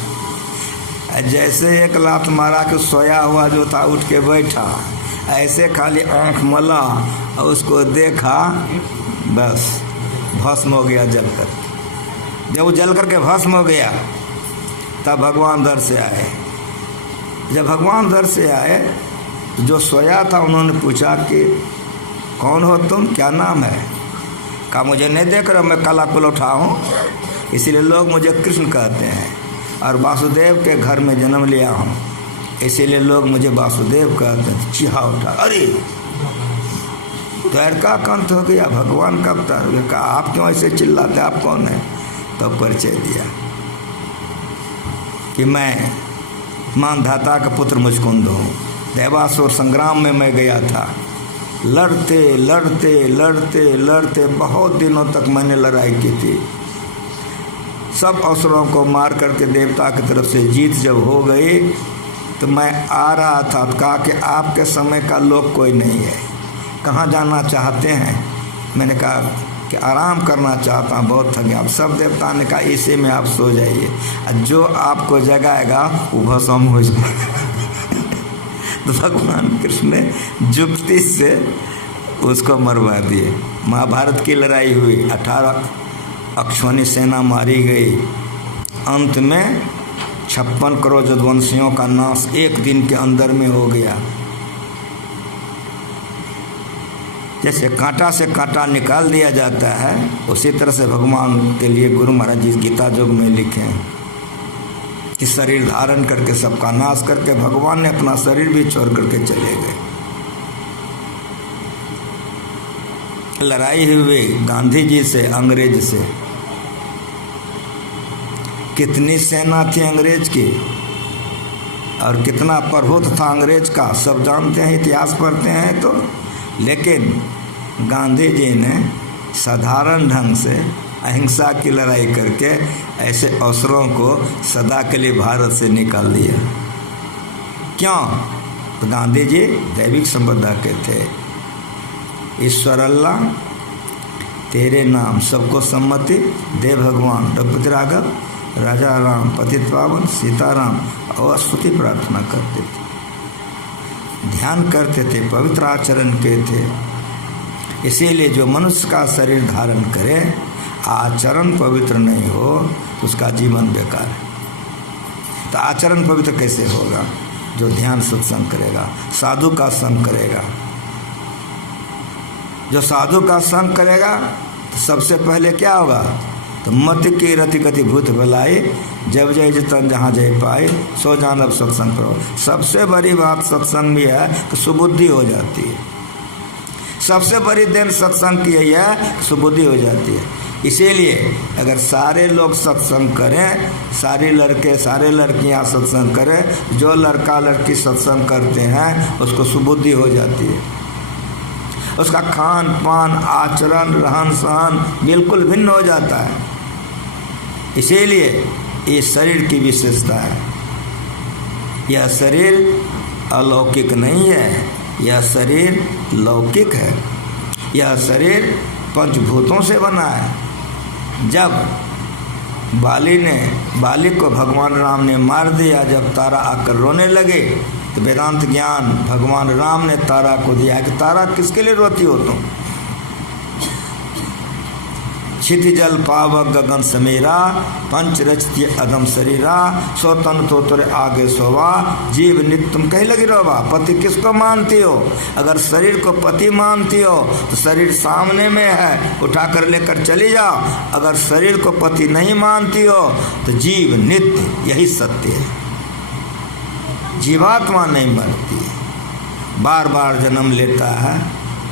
जैसे एक लात मारा कि सोया हुआ जो था उठ के बैठा, ऐसे खाली आंख मला और उसको देखा, बस भस्म हो गया जलकर। जब वो जल करके भस्म हो गया तब भगवान दर से आए। जब भगवान दर से आए, जो सोया था उन्होंने पूछा कि कौन हो तुम, क्या नाम है? कहा मुझे नहीं देख रहे, मैं काला कुलौठा हूँ, इसीलिए लोग मुझे कृष्ण कहते हैं, और वासुदेव के घर में जन्म लिया हूँ, इसीलिए लोग मुझे वासुदेव कहते हैं। चिहा उठा, अरे पैर का कंठ हो गया, भगवान का अवतार हो गया। कहा आप क्यों ऐसे चिल्लाते, आप कौन है? तब तो परिचय दिया कि मैं मानधाता का पुत्र मुचकुंद हूँ। देवासुर संग्राम में मैं गया था, लड़ते लड़ते लड़ते लड़ते बहुत दिनों तक मैंने लड़ाई की थी। सब असुरों को मार करके देवता की तरफ से जीत जब हो गई तो मैं आ रहा था, तो कहा कि आपके समय का लोग कोई नहीं है, कहाँ जाना चाहते हैं? मैंने कहा कि आराम करना चाहता हूँ, बहुत थक गया। अब सब देवता ने कहा इसी में आप सो जाइए, जो आपको जगाएगा वो भस्म हो जाएगा। तो भगवान कृष्ण ने जुक्ति से उसको मरवा दिए। महाभारत की लड़ाई हुई, 18 अक्षौणी सेना मारी गई। अंत में 56 करोड़ यदुवंशियों का नाश एक दिन के अंदर में हो गया। जैसे कांटा से कांटा निकाल दिया जाता है, उसी तरह से भगवान के लिए गुरु महाराज जी गीता योग में लिखे हैं कि शरीर धारण करके सबका नाश करके भगवान ने अपना शरीर भी छोड़ करके चले गए। लड़ाई हुई गांधी जी से, अंग्रेज से। कितनी सेना थी अंग्रेज की और कितना प्रभुत्व था अंग्रेज का सब जानते हैं, इतिहास पढ़ते हैं तो। लेकिन गांधी जी ने साधारण ढंग से अहिंसा की लड़ाई करके ऐसे अवसरों को सदा के लिए भारत से निकाल दिया। क्यों? तो गांधी जी दैविक संपदा के थे। ईश्वर अल्लाह तेरे नाम सबको सम्मति दे भगवान, रघुपति राघव राजा राम पतित पावन सीताराम और स्तुति प्रार्थना करते थे, ध्यान करते थे, पवित्र आचरण के थे। इसीलिए जो मनुष्य का शरीर धारण करे आचरण पवित्र नहीं हो तो उसका जीवन बेकार है। तो आचरण पवित्र कैसे होगा? जो ध्यान सत्संग करेगा, साधु का संग करेगा। जो साधु का संग करेगा तो सबसे पहले क्या होगा? तो मत की रति गति भूत भलाई, जब जय जितन जहाँ जय पाए, सो जानब सत्संग करो। सबसे बड़ी बात सत्संग में है कि सुबुद्धि हो जाती है। सबसे बड़ी देन सत्संग की है कि सुबुद्धि हो जाती है। इसीलिए अगर सारे लोग सत्संग करें, सारे लड़के सारे लड़कियां सत्संग करें, जो लड़का लड़की सत्संग करते हैं उसको सुबुद्धि हो जाती है। उसका खान पान आचरण रहन सहन बिल्कुल भिन्न हो जाता है। इसीलिए ये शरीर की विशेषता है। यह शरीर अलौकिक नहीं है, यह शरीर लौकिक है। यह शरीर पंचभूतों से बना है। जब बाली को भगवान राम ने मार दिया, जब तारा आकर रोने लगे तो वेदांत ज्ञान भगवान राम ने तारा को दिया कि तारा किसके लिए रोती हो तुम? क्षिति जल पावक गगन समीरा, पंच रचती अदम शरीरा, सो तन तो तुरे आगे सोवा, जीव नित्य तुम कहीं लगी रोवा। पति किसको मानती हो? अगर शरीर को पति मानती हो तो शरीर सामने में है, उठाकर लेकर चली जाओ। अगर शरीर को पति नहीं मानती हो तो जीव नित्य, यही सत्य है। जीवात्मा नहीं मरती, बार बार जन्म लेता है,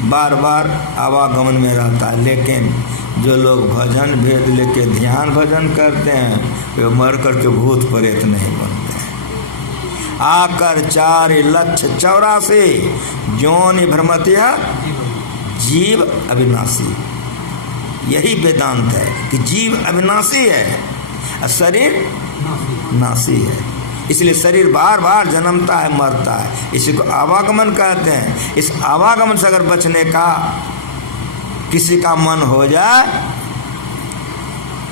बार बार आवागमन में रहता है। लेकिन जो लोग भजन भेद लेके ध्यान भजन करते हैं वे मर करके भूत प्रेत नहीं बनते हैं। आकर 4,84,000 जोनि भ्रमतिया जीव अविनाशी। यही वेदांत है कि जीव अविनाशी है, शरीर नाशी है। इसलिए शरीर बार बार जन्मता है, मरता है। इसी को आवागमन कहते हैं। इस आवागमन से अगर बचने का किसी का मन हो जाए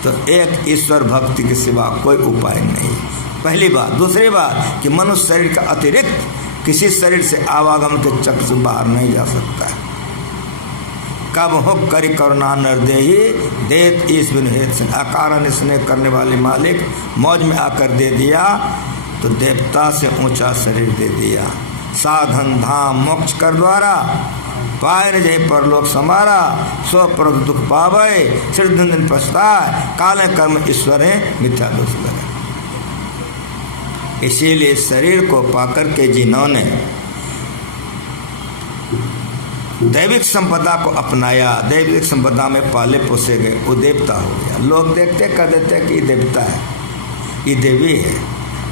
तो एक ईश्वर भक्ति के सिवा कोई उपाय नहीं। पहली बात। दूसरी बात कि मनुष्य शरीर का अतिरिक्त किसी शरीर से आवागमन के चक्र से बाहर नहीं जा सकता है। कब हो करी करुणा नरदेही देत ईश बिन हेत से, अकारण स्नेह करने वाले मालिक मौज में आकर दे दिया तो देवता से ऊंचा शरीर दे दिया। साधन धाम मोक्ष कर द्वारा पाए न जय परलोक समारा, सो पर दुख पावे सिद्धन पछताए, काले कर्म ईश्वर है मिथ्या दोष लगे। इसीलिए शरीर को पाकर के जिन्होंने दैविक संपदा को अपनाया, दैविक संपदा में पाले पोसे गए, वो देवता हो गया। लोग देखते कर देते कि ये देवता है, ये देवी है।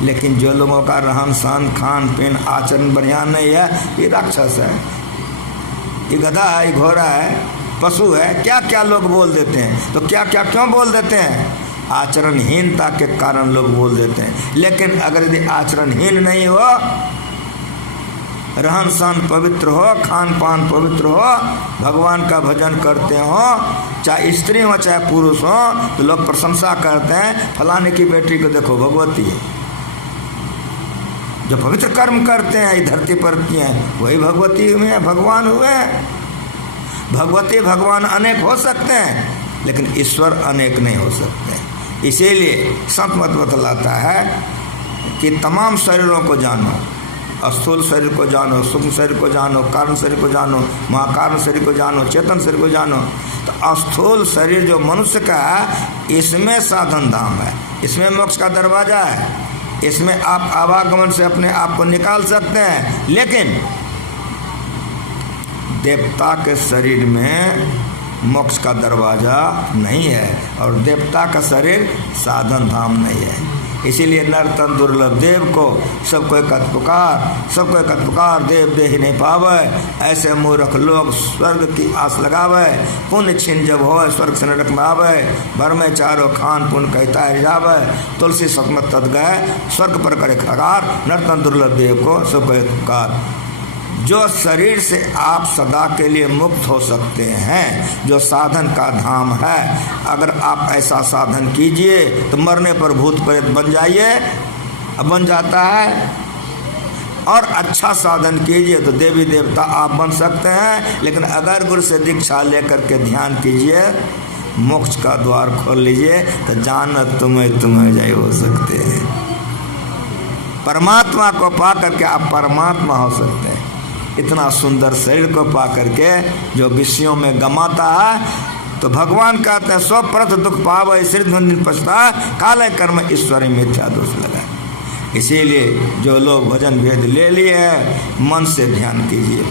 लेकिन जो लोगों का रहन सहन खान पीन आचरण बढ़िया नहीं है, ये राक्षस है, ये गधा है, ये घोड़ा है, पशु है। क्या क्या लोग बोल देते हैं। तो क्या क्या क्यों बोल देते हैं? आचरणहीनता के कारण लोग बोल देते हैं। लेकिन अगर यदि आचरणहीन नहीं हो, रहन सहन पवित्र हो, खान पान पवित्र हो, भगवान का भजन करते हो, चाहे स्त्री हो चाहे पुरुष हो, तो लोग प्रशंसा करते हैं फलाने की बेटी को देखो भगवती है। जो पवित्र कर्म करते हैं इस धरती पर किए हैं वही भगवती हुए हैं, भगवान हुए हैं। भगवती भगवान अनेक हो सकते हैं लेकिन ईश्वर अनेक नहीं हो सकते। इसीलिए संत मत बतलाता है कि तमाम शरीरों को जानो, स्थूल शरीर को जानो, सूक्ष्म शरीर को जानो, कारण शरीर को जानो, महाकारण शरीर को जानो, चेतन शरीर को जानो। तो स्थूल शरीर जो मनुष्य का है इसमें साधन धाम है, इसमें मोक्ष का दरवाजा है, इसमें आप आवागमन से अपने आप को निकाल सकते हैं। लेकिन देवता के शरीर में मोक्ष का दरवाजा नहीं है और देवता का शरीर साधन धाम नहीं है। इसीलिए नरतन दुर्लभ देव को सब कोई कत पुकार देव दे ही नहीं पावे। ऐसे मूर्ख लोग स्वर्ग की आस लगावे, पुण्य छिन जब हो स्वर्ग से नरक में आवे। भर में चारों खान पुण्य कहता है जावे, तुलसी सतमत तद गए स्वर्ग पर करे खगार। नरतन दुर्लभ देव को सब कोई पुकार। जो शरीर से आप सदा के लिए मुक्त हो सकते हैं, जो साधन का धाम है, अगर आप ऐसा साधन कीजिए तो मरने पर भूत प्रेत बन जाइए, बन जाता है। और अच्छा साधन कीजिए तो देवी देवता आप बन सकते हैं। लेकिन अगर गुरु से दीक्षा लेकर के ध्यान कीजिए, मोक्ष का द्वार खोल लीजिए, तो जानत तुम्हें जय हो सकते हैं। परमात्मा को पा करके आप परमात्मा हो सकते हैं। इतना सुंदर शरीर को पा करके जो विषयों में गमाता है, तो भगवान कहते हैं स्व प्रथ दुख पावे सिद्ध पछता काले कर्म ईश्वरी मिथ्या दोष लगा। इसीलिए जो लोग भजन भेद ले लिए हैं, मन से ध्यान कीजिए।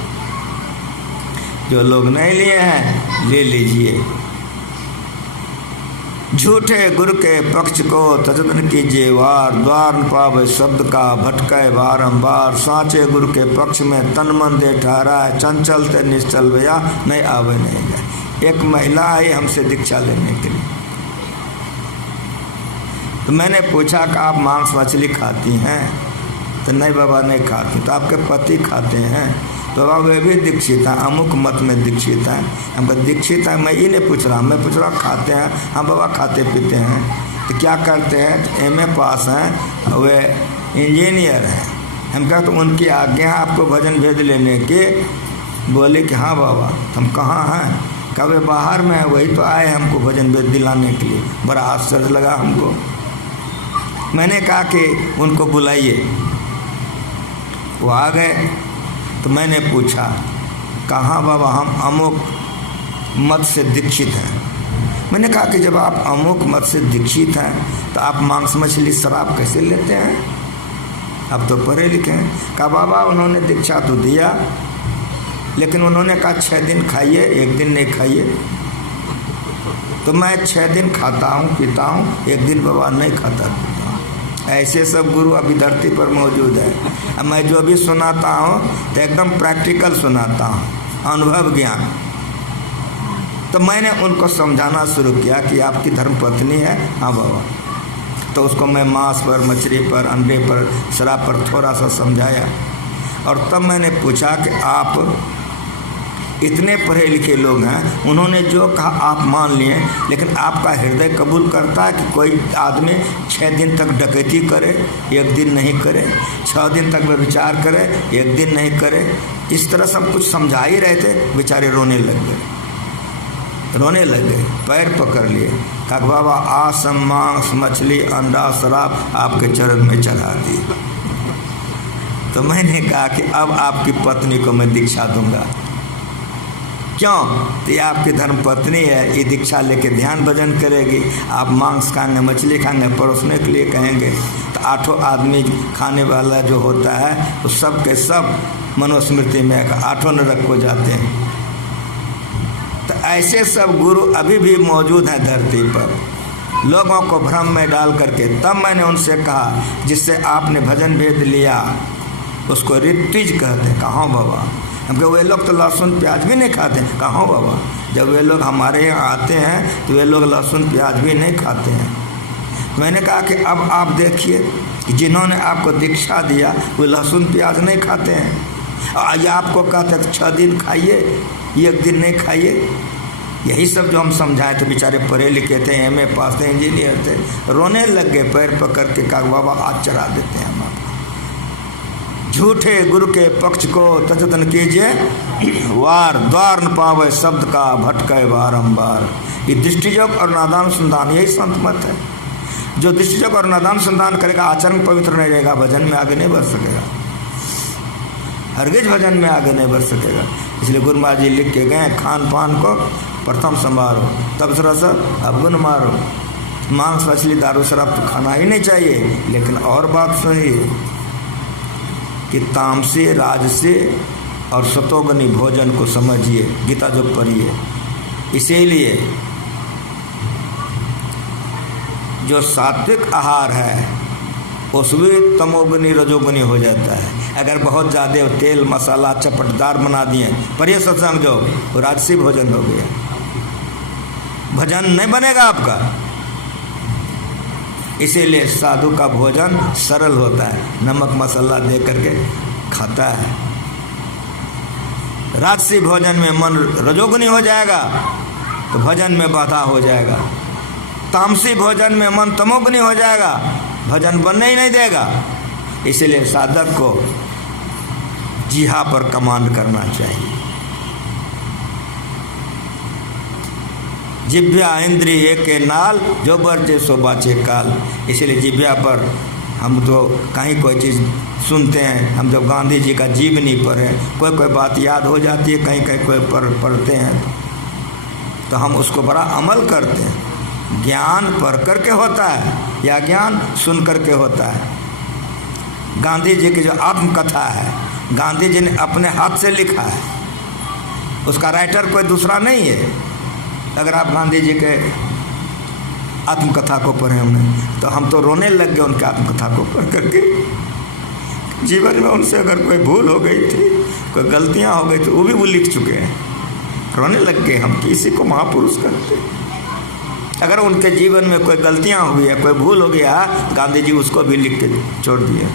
जो लोग नहीं लिए हैं, ले लीजिए। झूठे गुरु के पक्ष को तजन कीजिए वार, द्वार न पावे शब्द का भटके बारंबार। साचे गुरु के पक्ष में तन मन दे ठहरा है, चंचल ते निश्चल भैया नहीं आवे नहीं जाए। एक महिला आई हमसे दीक्षा लेने के लिए, तो मैंने पूछा कि आप मांस मछली खाती हैं? तो नहीं बाबा नहीं खाती। तो आपके पति खाते हैं? तो बाबा वे भी दीक्षित हैं, अमुक मत में दीक्षित हैं। हम दीक्षित हैं, मैं ये नहीं पूछ रहा, मैं पूछ रहा खाते हैं? हाँ बाबा खाते पीते हैं। तो क्या करते हैं? तो MA पास हैं, वे इंजीनियर हैं। हम कहा तो उनकी आज्ञा है आपको भजन भेद लेने की? बोले कि हाँ बाबा। तो हम कहाँ हैं? कभी बाहर में है, वही तो आए हमको भजन भेद दिलाने के लिए। बड़ा आश्चर्य लगा हमको। मैंने कहा कि उनको बुलाइए। वो आ गए। तो मैंने पूछा, कहाँ बाबा? हम अमुक मत से दीक्षित हैं। मैंने कहा कि जब आप अमुक मत से दीक्षित हैं तो आप मांस मछली शराब कैसे लेते हैं? आप तो पढ़े लिखे हैं। कहा बाबा उन्होंने दीक्षा तो दिया, लेकिन उन्होंने कहा 6 दिन खाइए, 1 दिन नहीं खाइए। तो मैं 6 दिन खाता हूँ पीता हूँ, 1 दिन बाबा नहीं खाता पीता हूँ। ऐसे सब गुरु अभी धरती पर मौजूद है। अब मैं जो भी सुनाता हूँ तो एकदम प्रैक्टिकल सुनाता हूँ, अनुभव ज्ञान। तो मैंने उनको समझाना शुरू किया कि आपकी धर्मपत्नी है? हाँ बाबा। तो उसको मैं मांस पर, मछली पर, अंडे पर, शराब पर थोड़ा सा समझाया। और तब मैंने पूछा कि आप इतने पढ़े लिखे लोग हैं, उन्होंने जो कहा आप मान लिए, लेकिन आपका हृदय कबूल करता है कि कोई आदमी 6 दिन तक डकैती करे, 1 दिन नहीं करे, 6 दिन तक व्यभिचार करे, 1 दिन नहीं करे? इस तरह सब कुछ समझा ही रहे थे, बेचारे रोने लग गए, पैर पकड़ लिए। कहा बाबा आज मांस मछली अंडा शराब आपके चरण में चढ़ा दी। तो मैंने कहा कि अब आपकी पत्नी को मैं दीक्षा दूंगा। क्यों? तो ये आपकी धर्मपत्नी है, ये दीक्षा लेके ध्यान भजन करेगी। आप मांस खाएंगे, मछली खाएंगे, परोसने के लिए कहेंगे, तो 8 आदमी खाने वाला जो होता है तो सब के सब मनुस्मृति में 8 नरक को जाते हैं। तो ऐसे सब गुरु अभी भी मौजूद हैं धरती पर, लोगों को भ्रम में डाल करके। तब मैंने उनसे कहा जिससे आपने भजन भेद लिया उसको रिट्टीज कहते। कहाँ बाबा? हम कहे वे लोग तो लहसुन प्याज भी नहीं खाते। कहाँ बाबा? जब वे लोग हमारे यहाँ आते हैं तो वे लोग लहसुन प्याज भी नहीं खाते हैं। मैंने कहा कि अब आप देखिए कि जिन्होंने आपको दीक्षा दिया वो लहसुन प्याज नहीं खाते हैं। या आपको कहते हैं 6 दिन खाइए, 1 दिन नहीं खाइए। यही सब जो हम समझाए तो बेचारे पढ़े लिखे थे, MA पास थे, इंजीनियर थे, रोने लग गए पैर पकड़ के। कहा बाबा आज चढ़ा देते हैं हम आपको। झूठे गुरु के पक्ष को तजतन कीजिए वार, द्वार न पावे शब्द का भटके बारंबार। ये दृष्टियोग और नादान संतान, यही संत मत है। जो दृष्टियोग और नादान संतान करेगा आचरण पवित्र नहीं रहेगा, भजन में आगे नहीं बढ़ सकेगा, हरगिज भजन में आगे नहीं बढ़ सकेगा। इसलिए गुरु महाराज जी लिख के गए, खान पान को प्रथम संभारो, तब रस अवगुण मारो। मांस मछली दारू शराब तो खाना ही नहीं चाहिए। लेकिन और बात सुनिए कि तामसी, राजसी और सतोगनी भोजन को समझिए, गीता जो पढ़िए। इसीलिए जो सात्विक आहार है उसमें तमोगुनी रजोगुनी हो जाता है। अगर बहुत ज़्यादा तेल मसाला चटपटदार बना दिए पर ये सत्संग जो वो राजसी भोजन हो गया, भजन नहीं बनेगा आपका। इसीलिए साधु का भोजन सरल होता है, नमक मसाला दे करके खाता है। राजसी भोजन में मन रजोगुनी हो जाएगा तो भजन में बाधा हो जाएगा। तामसी भोजन में मन तमोगुनी हो जाएगा, भजन बनने ही नहीं देगा। इसलिए साधक को जिहा पर कमांड करना चाहिए। जिभ्या इंद्रिय के नाल, जो बरचे सो बाचे काल। इसलिए जिभ्या पर हम तो कहीं कोई चीज़ सुनते हैं, हम जब गांधी जी का जीवनी पढ़े कोई बात याद हो जाती है, कहीं कहीं कोई पढ़ते हैं तो हम उसको बड़ा अमल करते हैं। ज्ञान पढ़ करके होता है या ज्ञान सुन करके होता है। गांधी जी की जो आत्मकथा है, गांधी जी ने अपने हाथ से लिखा है, उसका राइटर कोई दूसरा नहीं है। अगर आप गांधी जी के आत्मकथा को पढ़े हमने तो हम तो रोने लग गए उनके आत्मकथा को पढ़ करके। जीवन में उनसे अगर कोई भूल हो गई थी, कोई गलतियां हो गई थी, वो लिख चुके हैं। रोने लग गए हम कि इसी को महापुरुष कहते। अगर उनके जीवन में कोई गलतियां हुई है, कोई भूल हो गया, गांधी जी उसको भी लिख के छोड़ दिए।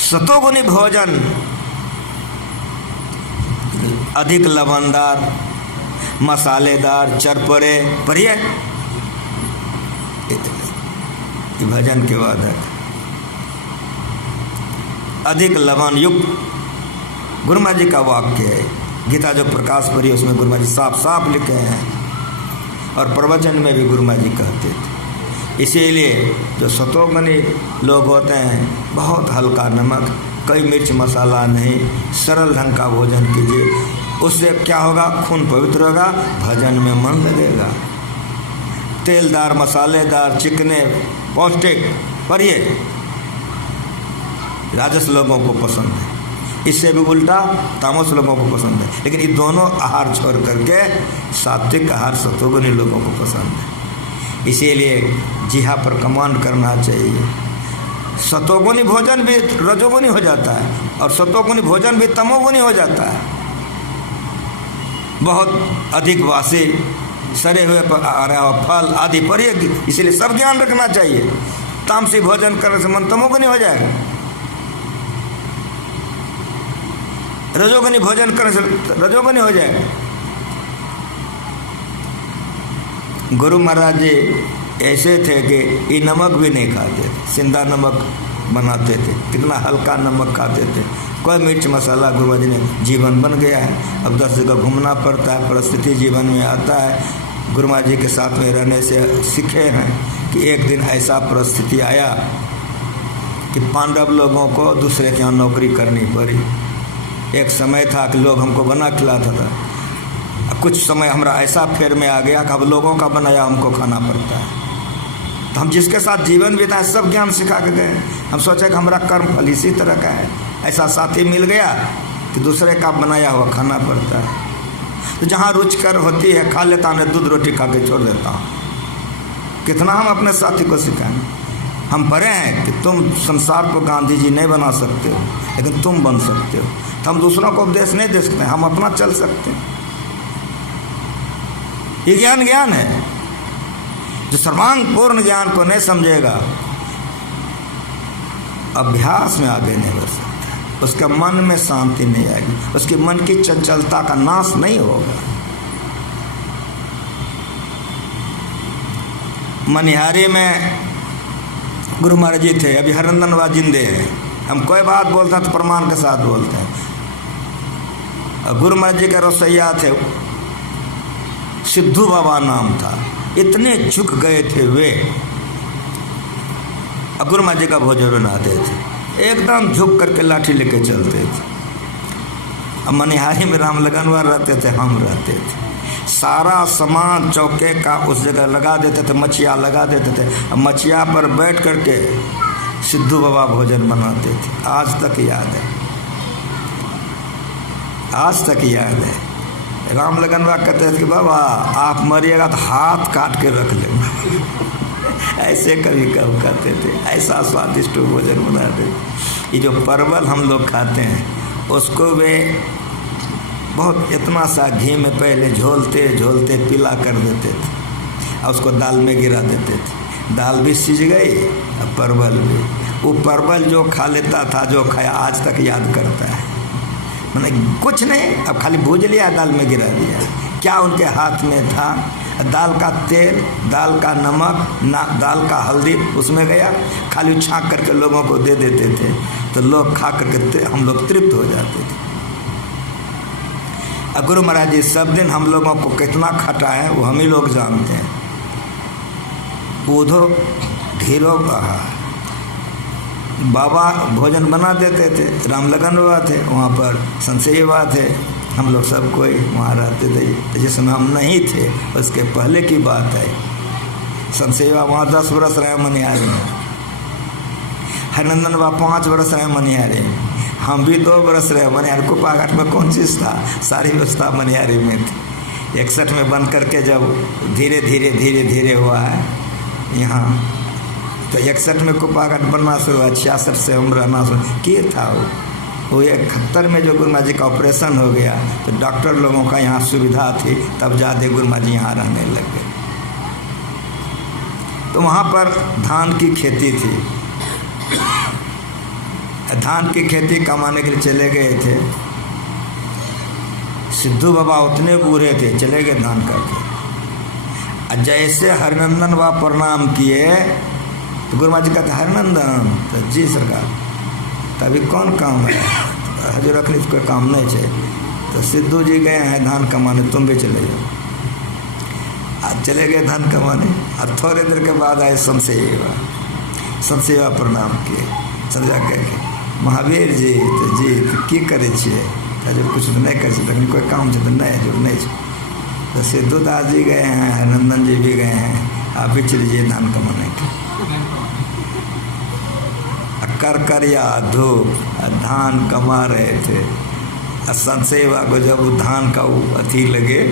सतोगुनी भोजन अधिक लवणदार, मसालेदार, चरपरे पढ़िए भजन के बाद है। अधिक लवण युक्त, गुरु महाराज जी का वाक्य है। गीता जो प्रकाश पढ़ी उसमें गुरु महाराज जी साफ साफ लिखे हैं और प्रवचन में भी गुरु महाराज जी कहते थे। इसीलिए जो सतोगुनी लोग होते हैं, बहुत हल्का नमक, कोई मिर्च मसाला नहीं, सरल ढंग का भोजन कीजिए। उससे क्या होगा? खून पवित्र होगा, भजन में मन लगेगा। तेलदार, मसालेदार, चिकने, पौष्टिक पढ़िए राजस लोगों को पसंद है, इससे भी उल्टा तामस लोगों को पसंद है। लेकिन ये दोनों आहार छोड़ करके सात्विक आहार सतोगुनी लोगों को पसंद है। इसीलिए जिहा पर कमांड करना चाहिए। सतोगुनी भोजन भी रजोगुनी हो जाता है और सतोगुनी भोजन भी तमोगुनी हो जाता है। बहुत अधिक वासी, सड़े हुए फल आदि पढ़िए। इसलिए सब ज्ञान रखना चाहिए। तामसी भोजन करने से मन तमोगुनी हो जाएगा, रजोगुनी भोजन करने से रजोगुनी हो जाएगा। गुरु महाराज जी ऐसे थे कि ये नमक भी नहीं खाते थे, सिंधा नमक बनाते थे, कितना हल्का नमक खाते थे, कोई मिर्च मसाला। गुरु महाराज जी ने जीवन बन गया है। अब 10 जगह घूमना पड़ता है, परिस्थिति जीवन में आता है। गुरु महाराज जी के साथ में रहने से सीखे हैं कि एक दिन ऐसा परिस्थिति आया कि पांडव लोगों को दूसरे के यहाँ नौकरी करनी पड़ी। एक समय था कि लोग हमको बना खिलाता था, कुछ समय हमारा ऐसा फेर में आ गया कि अब लोगों का बनाया हमको खाना पड़ता है। तो हम जिसके साथ जीवन बिताए सब ज्ञान सिखा के गए। हम सोचे कि हमारा कर्म फल इसी तरह का है। ऐसा साथी मिल गया कि दूसरे का बनाया हुआ खाना पड़ता है। तो जहाँ रुचिकर होती है खा लेता हूँ, दूध रोटी खा के छोड़ देता हूँ। कितना हम अपने साथी को सिखाएं। हम पढ़े हैं कि तुम संसार को गांधी जी नहीं बना सकते हो, लेकिन तुम बन सकते हो। तो हम दूसरों को उपदेश नहीं दे सकते, हम अपना चल सकते हैं। ये ज्ञान है। जो सर्वांग पूर्ण ज्ञान को नहीं समझेगा, अभ्यास में आगे नहीं बढ़ सकता। उसके मन में शांति नहीं आएगी, उसके मन की चंचलता का नाश नहीं होगा। मनिहारी में गुरु महाराज जी थे, अभी हरिनंदन वा जिंदे हैं। हम कोई बात बोलते हैं तो प्रमाण के साथ बोलते हैं। गुरु महाराज जी के रसोइया थे, सिद्धू बाबा नाम था। इतने झुक गए थे वे, अब गुरु महाराज जी का भोजन बनाते थे, एकदम झुक करके लाठी लेके चलते थे। अब मनिहारी में राम लगनवार रहते थे, हम रहते थे। सारा सामान चौके का उस जगह लगा देते थे, मछिया लगा देते थे। अब मछिया पर बैठ करके सिद्धू बाबा भोजन बनाते थे। आज तक याद है, आज तक याद है। राम लगन बा कहते थे कि बाबा आप मरिएगा तो हाथ काट के रख लेंगे। ऐसे कभी कब कहते थे, ऐसा स्वादिष्ट भोजन बनाते। ये जो परवल हम लोग खाते हैं उसको वे बहुत इतना सा घी में पहले झोलते झोलते पीला कर देते थे और उसको दाल में गिरा देते थे। दाल भी सिज गई और परवल भी। वो परवल जो खा लेता था, जो खाया आज तक याद करता है। मैंने कुछ नहीं, अब खाली भूज लिया, दाल में गिरा दिया। क्या उनके हाथ में था? दाल का तेल, दाल का नमक, दाल का हल्दी उसमें गया, खाली छाँक करके लोगों को दे देते थे तो लोग खा करके हम लोग तृप्त हो जाते थे। गुरु महाराज जी सब दिन हम लोगों को कितना खटाए वो हम ही लोग जानते हैं। ऊधो ढीरो कहा, बाबा भोजन बना देते थे, राम लगन बाबा थे वहाँ पर, संशय बाबा थे, हम लोग सब कोई वहाँ रहते थे। जिसमें हम नहीं थे उसके पहले की बात है। संशय बाबा वहाँ 10 बरस रहे मनिहारी में, हरनंदन बाबा 5 बरस रहे मनिहारी में, हम भी 2 बरस रहे मनिहारी। कुपाघाट में कौन चीज़ था, सारी व्यवस्था मनिहारी में थी। 61 में बन करके जब धीरे धीरे धीरे धीरे हुआ है यहाँ, तो 61 में कुपाघाट बनना शुरू हुआ, 66 से हम रहना शुरू किए था। वो 71 में जो गुरु महाराज जी का ऑपरेशन हो गया तो डॉक्टर लोगों का यहाँ सुविधा थी, तब ज़्यादा गुरु महाराज जी यहाँ रहने लग गए। तो वहाँ पर धान की खेती थी, धान की खेती कमाने के लिए चले गए थे। सिद्धू बाबा उतने बूढ़े थे, चले गए धान करके। जैसे हरनंदन बाबा प्रणाम किए तो गुरु महाराज जी कहते हरनंदन, तो जी सरकार, तभी कौन काम है, हजूर रखने कोई काम नहीं चाहिए। तो सिद्धू जी गए हैं धान कमाने, तुम भी चले जाओ। आज चले गए धान कमाने। और थोड़े देर के बाद आए शमसेवा प्रणाम किए। समझा कह महावीर जी, तो जी तो की करे छिए, हजूर कुछ तो नहीं कर सकते, कोई काम है तो नहीं हजूर नहीं। तो सिद्धू दास जी गए हैं, हरनंदन जी भी गए हैं, आप भी चलिए धान कमाने के। करकरिया धूप धान कमा रहे थे। संसेवा को जब धान का अथी लगे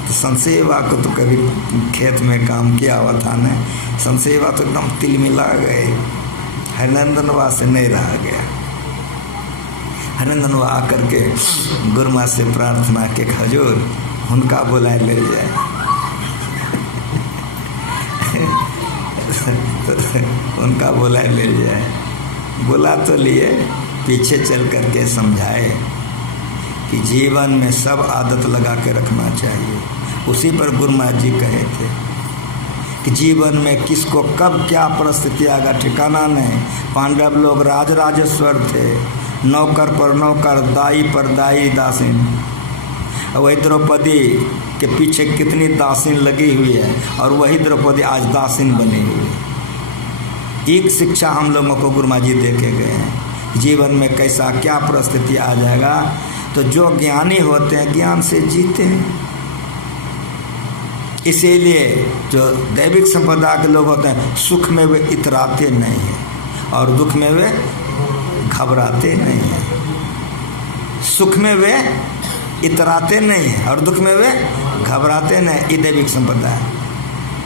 तो संसेवा को तो कभी खेत में काम किया हुआ था न, संसेवा तो एकदम तिलमिला गए। हरनंदनवा से नहीं रहा गया। हरनंदनवा आकर के गुरु माँ से प्रार्थना के हजूर उनका बुलाए ले जाए। उनका बुलाए ले जाए, बुला तो लिए, पीछे चल करके समझाए कि जीवन में सब आदत लगा के रखना चाहिए। उसी पर गुरु महाराज जी कहे थे कि जीवन में किसको कब क्या परिस्थिति आएगा ठिकाना नहीं। पांडव लोग राजराजेश्वर थे, नौकर पर नौकर, दाई पर दाई, दासीन। वही द्रौपदी के पीछे कितनी दासीन लगी हुई है और वही द्रौपदी आज दासीन बनी हुई है। एक शिक्षा हम लोगों को गुरु महाराज जी दे के गए हैं, जीवन में कैसा क्या परिस्थिति आ जाएगा। तो जो ज्ञानी होते हैं ज्ञान से जीते हैं। इसीलिए जो दैविक संपदा के लोग होते हैं सुख में वे इतराते नहीं हैं और दुख में वे घबराते नहीं हैं। सुख में वे इतराते नहीं हैं और दुख में वे घबराते नहीं। ये दैविक संपदा है।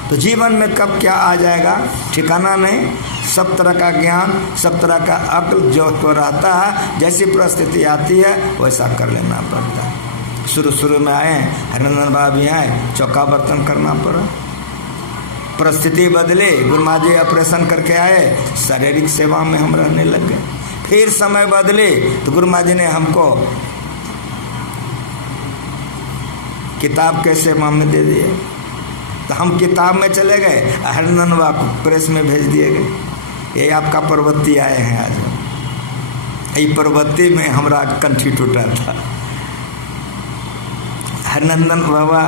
तो जीवन में कब क्या आ जाएगा ठिकाना नहीं। सब तरह का ज्ञान, सब तरह का अक्ल जो तो रहता है, जैसी परिस्थिति आती है वैसा कर लेना पड़ता है। शुरू में आए हरनंदन बाबा भी आए, चौका बर्तन करना पड़ा। परिस्थिति बदले, गुरु महाराज जी ऑपरेशन करके आए, शारीरिक सेवा में हम रहने लग गए। फिर समय बदले तो गुरु महाराज जी ने हमको किताब के सेवा में दे दिए। तो हम किताब में चले गए, हरनंदन बाबा को प्रेस में भेज दिए गए। ये आपका प्रवृत्ति आए हैं आज। ये प्रवृत्ति में हमारा कंठी टूटा था। हरनंदन बाबा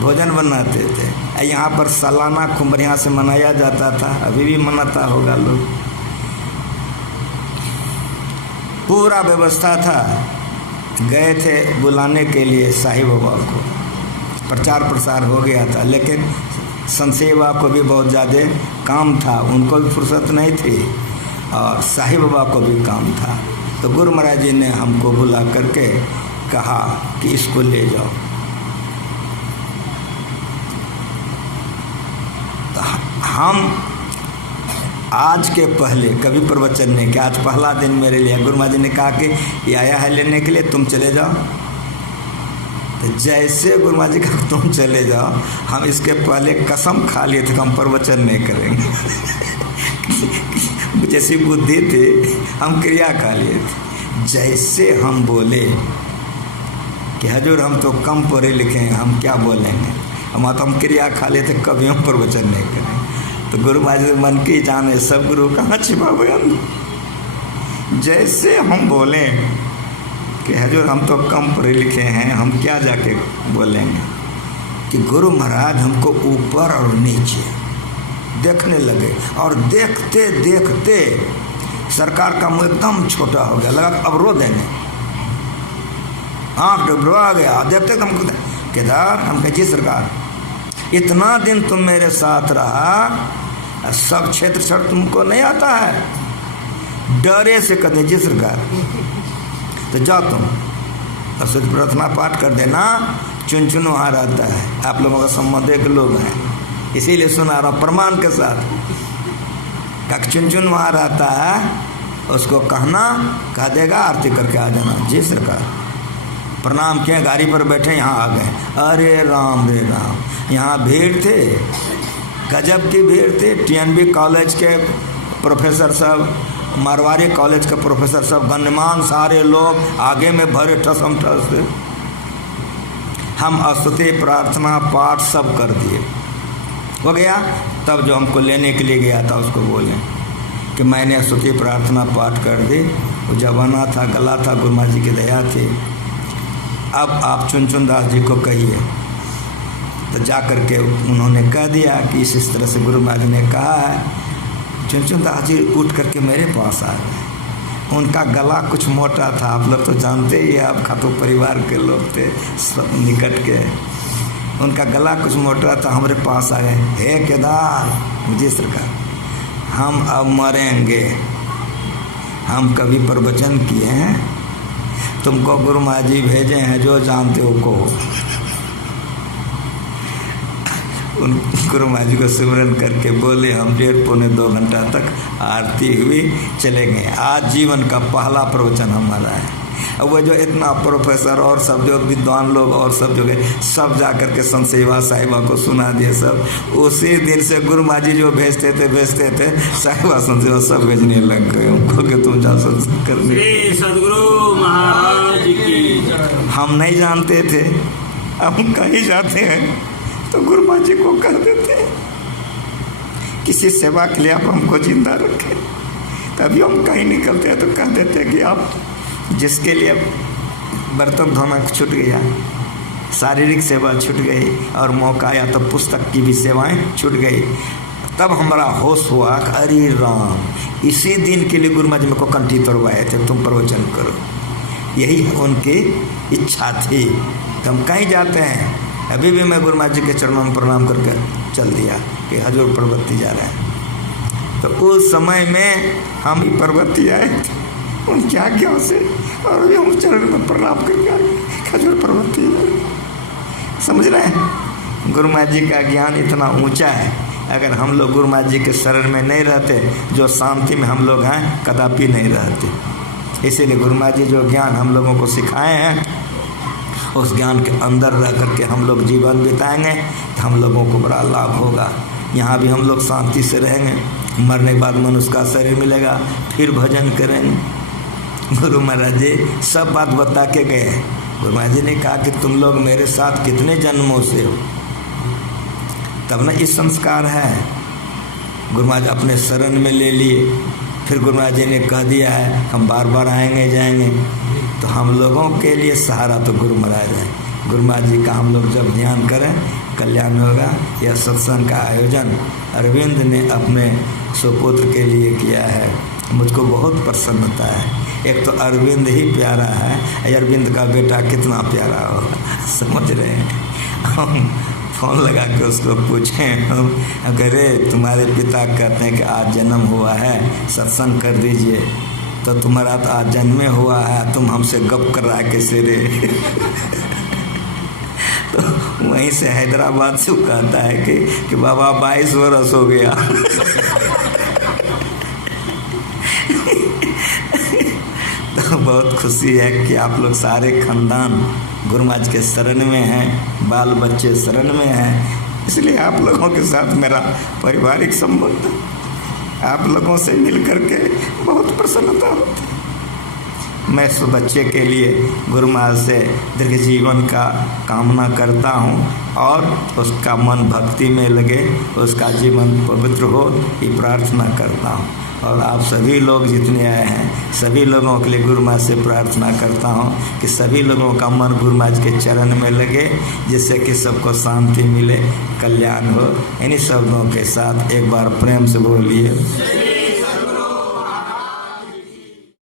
भोजन बनाते थे। यहाँ पर सालाना खूब बढ़िया से मनाया जाता था, अभी भी मनाता होगा लोग। पूरा व्यवस्था था। गए थे बुलाने के लिए साईं बाबा को, प्रचार प्रसार हो गया था, लेकिन संसेवा को भी बहुत ज़्यादा काम था, उनको भी फुर्सत नहीं थी और साईं बाबा को भी काम था। तो गुरु महाराज जी ने हमको बुला करके कहा कि इसको ले जाओ। तो हम आज के पहले कभी प्रवचन नहीं किया, आज पहला दिन मेरे लिए गुरु महाराज ने कहा कि ये आया है लेने के लिए, तुम चले जाओ। तो जैसे गुरु महाराज जी का तुम चले जाओ, हम इसके पहले कसम खा लिए थे कि हम प्रवचन नहीं करेंगे। जैसी बुद्धि थी हम क्रिया खा लिए थे। जैसे हम बोले कि हजूर हम तो कम पढ़े लिखे हैं, हम क्या बोलेंगे, हम क्रिया खा लिए थे, कभी हम प्रवचन नहीं करेंगे। तो गुरु महाराज मन की जाने सब गुरु कहाँ छिपा हुए। जैसे हम बोले कि हजूर हम तो कम पढ़े लिखे हैं, हम क्या जाके बोलेंगे, कि गुरु महाराज हमको ऊपर और नीचे देखने लगे। और देखते देखते सरकार का मुंह एकदम छोटा हो गया, लगा अब रो देंगे, आँख डुबरा गया। देखते हम केदार, हम कहे जी सरकार, इतना दिन तुम मेरे साथ रहा, सब क्षेत्र छोड़ तुमको नहीं आता है? डरे से कहते जी सरकार। तो जाओ तुम अब सिर्फ प्रार्थना पाठ कर देना, चुन चुन वहाँ रहता है, आप लोगों का संबंध एक लोग हैं, इसीलिए सुना रहा प्रमाण के साथ। कक चुन चुन वहाँ रहता है, उसको कहना, कह देगा आरती करके आ जाना। जी सरकार। प्रणाम किए, गाड़ी पर बैठे, यहाँ आ गए। अरे राम रे राम, यहाँ भीड़ थे, गजब की भीड़ थे। TNB कॉलेज के प्रोफेसर सब, मारवाड़ी कॉलेज के प्रोफेसर सब, गणमान्य सारे लोग आगे में भरे ठसम ठस थे। हम स्तुति प्रार्थना पाठ सब कर दिए, हो गया। तब जो हमको लेने के लिए गया था उसको बोले कि मैंने स्तुति प्रार्थना पाठ कर दी, वो जवाना था, गला था, गुरु महाराज जी की दया थी। अब आप चुनचुन दास जी को कहिए। तो जा कर के उन्होंने कह दिया कि इस तरह से गुरु महाराज ने कहा है। चुनचुन दास जी उठ करके मेरे पास आ गए। उनका गला कुछ मोटा था, आप लोग तो जानते ही, आप खातो परिवार के लोग थे सब निकट के। उनका गला कुछ मोटा था, हमारे पास आ गए। हे केदार, जी सरकार, हम अब मरेंगे, हम कभी प्रवचन किए हैं, तुमको गुरु महाराज जी भेजे हैं, जो जानते हो कहो। उन गुरु महाराज जी को सिमरन करके बोले, हम 1.5-2 घंटा तक आरती हुई, चले गए। आज जीवन का पहला प्रवचन हमारा है। अब वो जो इतना प्रोफेसर और सब जो विद्वान लोग और सब जो गए, सब जा कर के संत सेवा साहिबा को सुना दिए सब। उसी दिन से गुरु महाराज जी जो भेजते थे साहिबा संत सेवा सब भेजने लग गए उनको कि तुम जा सत्संग करने। सदगुरु महाराज की। हम नहीं जानते थे, हम कहीं जाते हैं तो गुरु महाराज जी को कह देते, किसी सेवा के लिए आप हमको जिंदा रखें। तभी हम कहीं निकलते हैं तो कह देते कि आप जिसके लिए बर्तन धोना छूट गया, शारीरिक सेवा छूट गई, और मौका आया तो पुस्तक की भी सेवाएं छूट गई। तब हमारा होश हुआ, अरे राम, इसी दिन के लिए गुरु महाराज जी को कंठी तोड़वाए थे, तुम प्रवचन करो। यही उनकी इच्छा थी। तो हम कहीं जाते हैं, अभी भी मैं गुरु महाराज जी के चरणों में प्रणाम करके चल दिया कि हजूर पर्वती जा रहे हैं। तो उस समय में हम ही पर्वती आए थे उनकी आज्ञा से, और अभी हम चरण में प्रणाम करके आए, हजूर पर्वती। समझ रहे हैं, गुरु महाराज जी का ज्ञान इतना ऊंचा है। अगर हम लोग गुरु महाराज जी के शरण में नहीं रहते, जो शांति में हम लोग हैं, कदापि नहीं रहते। इसीलिए गुरु महाराज जी जो ज्ञान हम लोगों को सिखाए हैं, उस ज्ञान के अंदर रह करके हम लोग जीवन बिताएंगे तो हम लोगों को बड़ा लाभ होगा। यहाँ भी हम लोग शांति से रहेंगे, मरने के बाद मनुष्य का शरीर मिलेगा, फिर भजन करेंगे। गुरु महाराज जी सब बात बता के गए। गुरु महाराज जी ने कहा कि तुम लोग मेरे साथ कितने जन्मों से हो, तब ना इस संस्कार है। गुरु महाराज अपने शरण में ले लिए, फिर गुरु महाराज जी ने कह दिया है हम बार बार आएंगे जाएंगे। तो हम लोगों के लिए सहारा तो गुरु महाराज है। गुरु महाराज जी का हम लोग जब ध्यान करें, कल्याण होगा। यह सत्संग का आयोजन अरविंद ने अपने सुपुत्र के लिए किया है, मुझको बहुत प्रसन्नता है। एक तो अरविंद ही प्यारा है, अरविंद का बेटा कितना प्यारा होगा, समझ रहे हैं। हम फ़ोन लगा के उसको पूछें, अगर तुम्हारे पिता कहते हैं कि आज जन्म हुआ है, सत्संग कर दीजिए, तो तुम्हारा तो आज जन्मे हुआ है, तुम हमसे गप कर रहा है कैसे रे। तो वहीं से हैदराबाद से वो कहता है कि बाबा 22 वर्ष हो गया। तो बहुत खुशी है कि आप लोग सारे खानदान गुरु महाराज के शरण में हैं, बाल बच्चे शरण में हैं, इसलिए आप लोगों के साथ मेरा पारिवारिक संबंध, आप लोगों से मिल करके बहुत प्रसन्नता होती है। मैं इस बच्चे के लिए गुरु महाराज से दीर्घ जीवन का कामना करता हूँ और उसका मन भक्ति में लगे, उसका जीवन पवित्र हो, ये प्रार्थना करता हूँ। और आप सभी लोग जितने आए हैं, सभी लोगों के लिए गुरु महाराज से प्रार्थना करता हूँ कि सभी लोगों का मन गुरु महाराज के चरण में लगे, जिससे कि सबको शांति मिले, कल्याण हो। इन्हीं शब्दों के साथ एक बार प्रेम से बोलिए।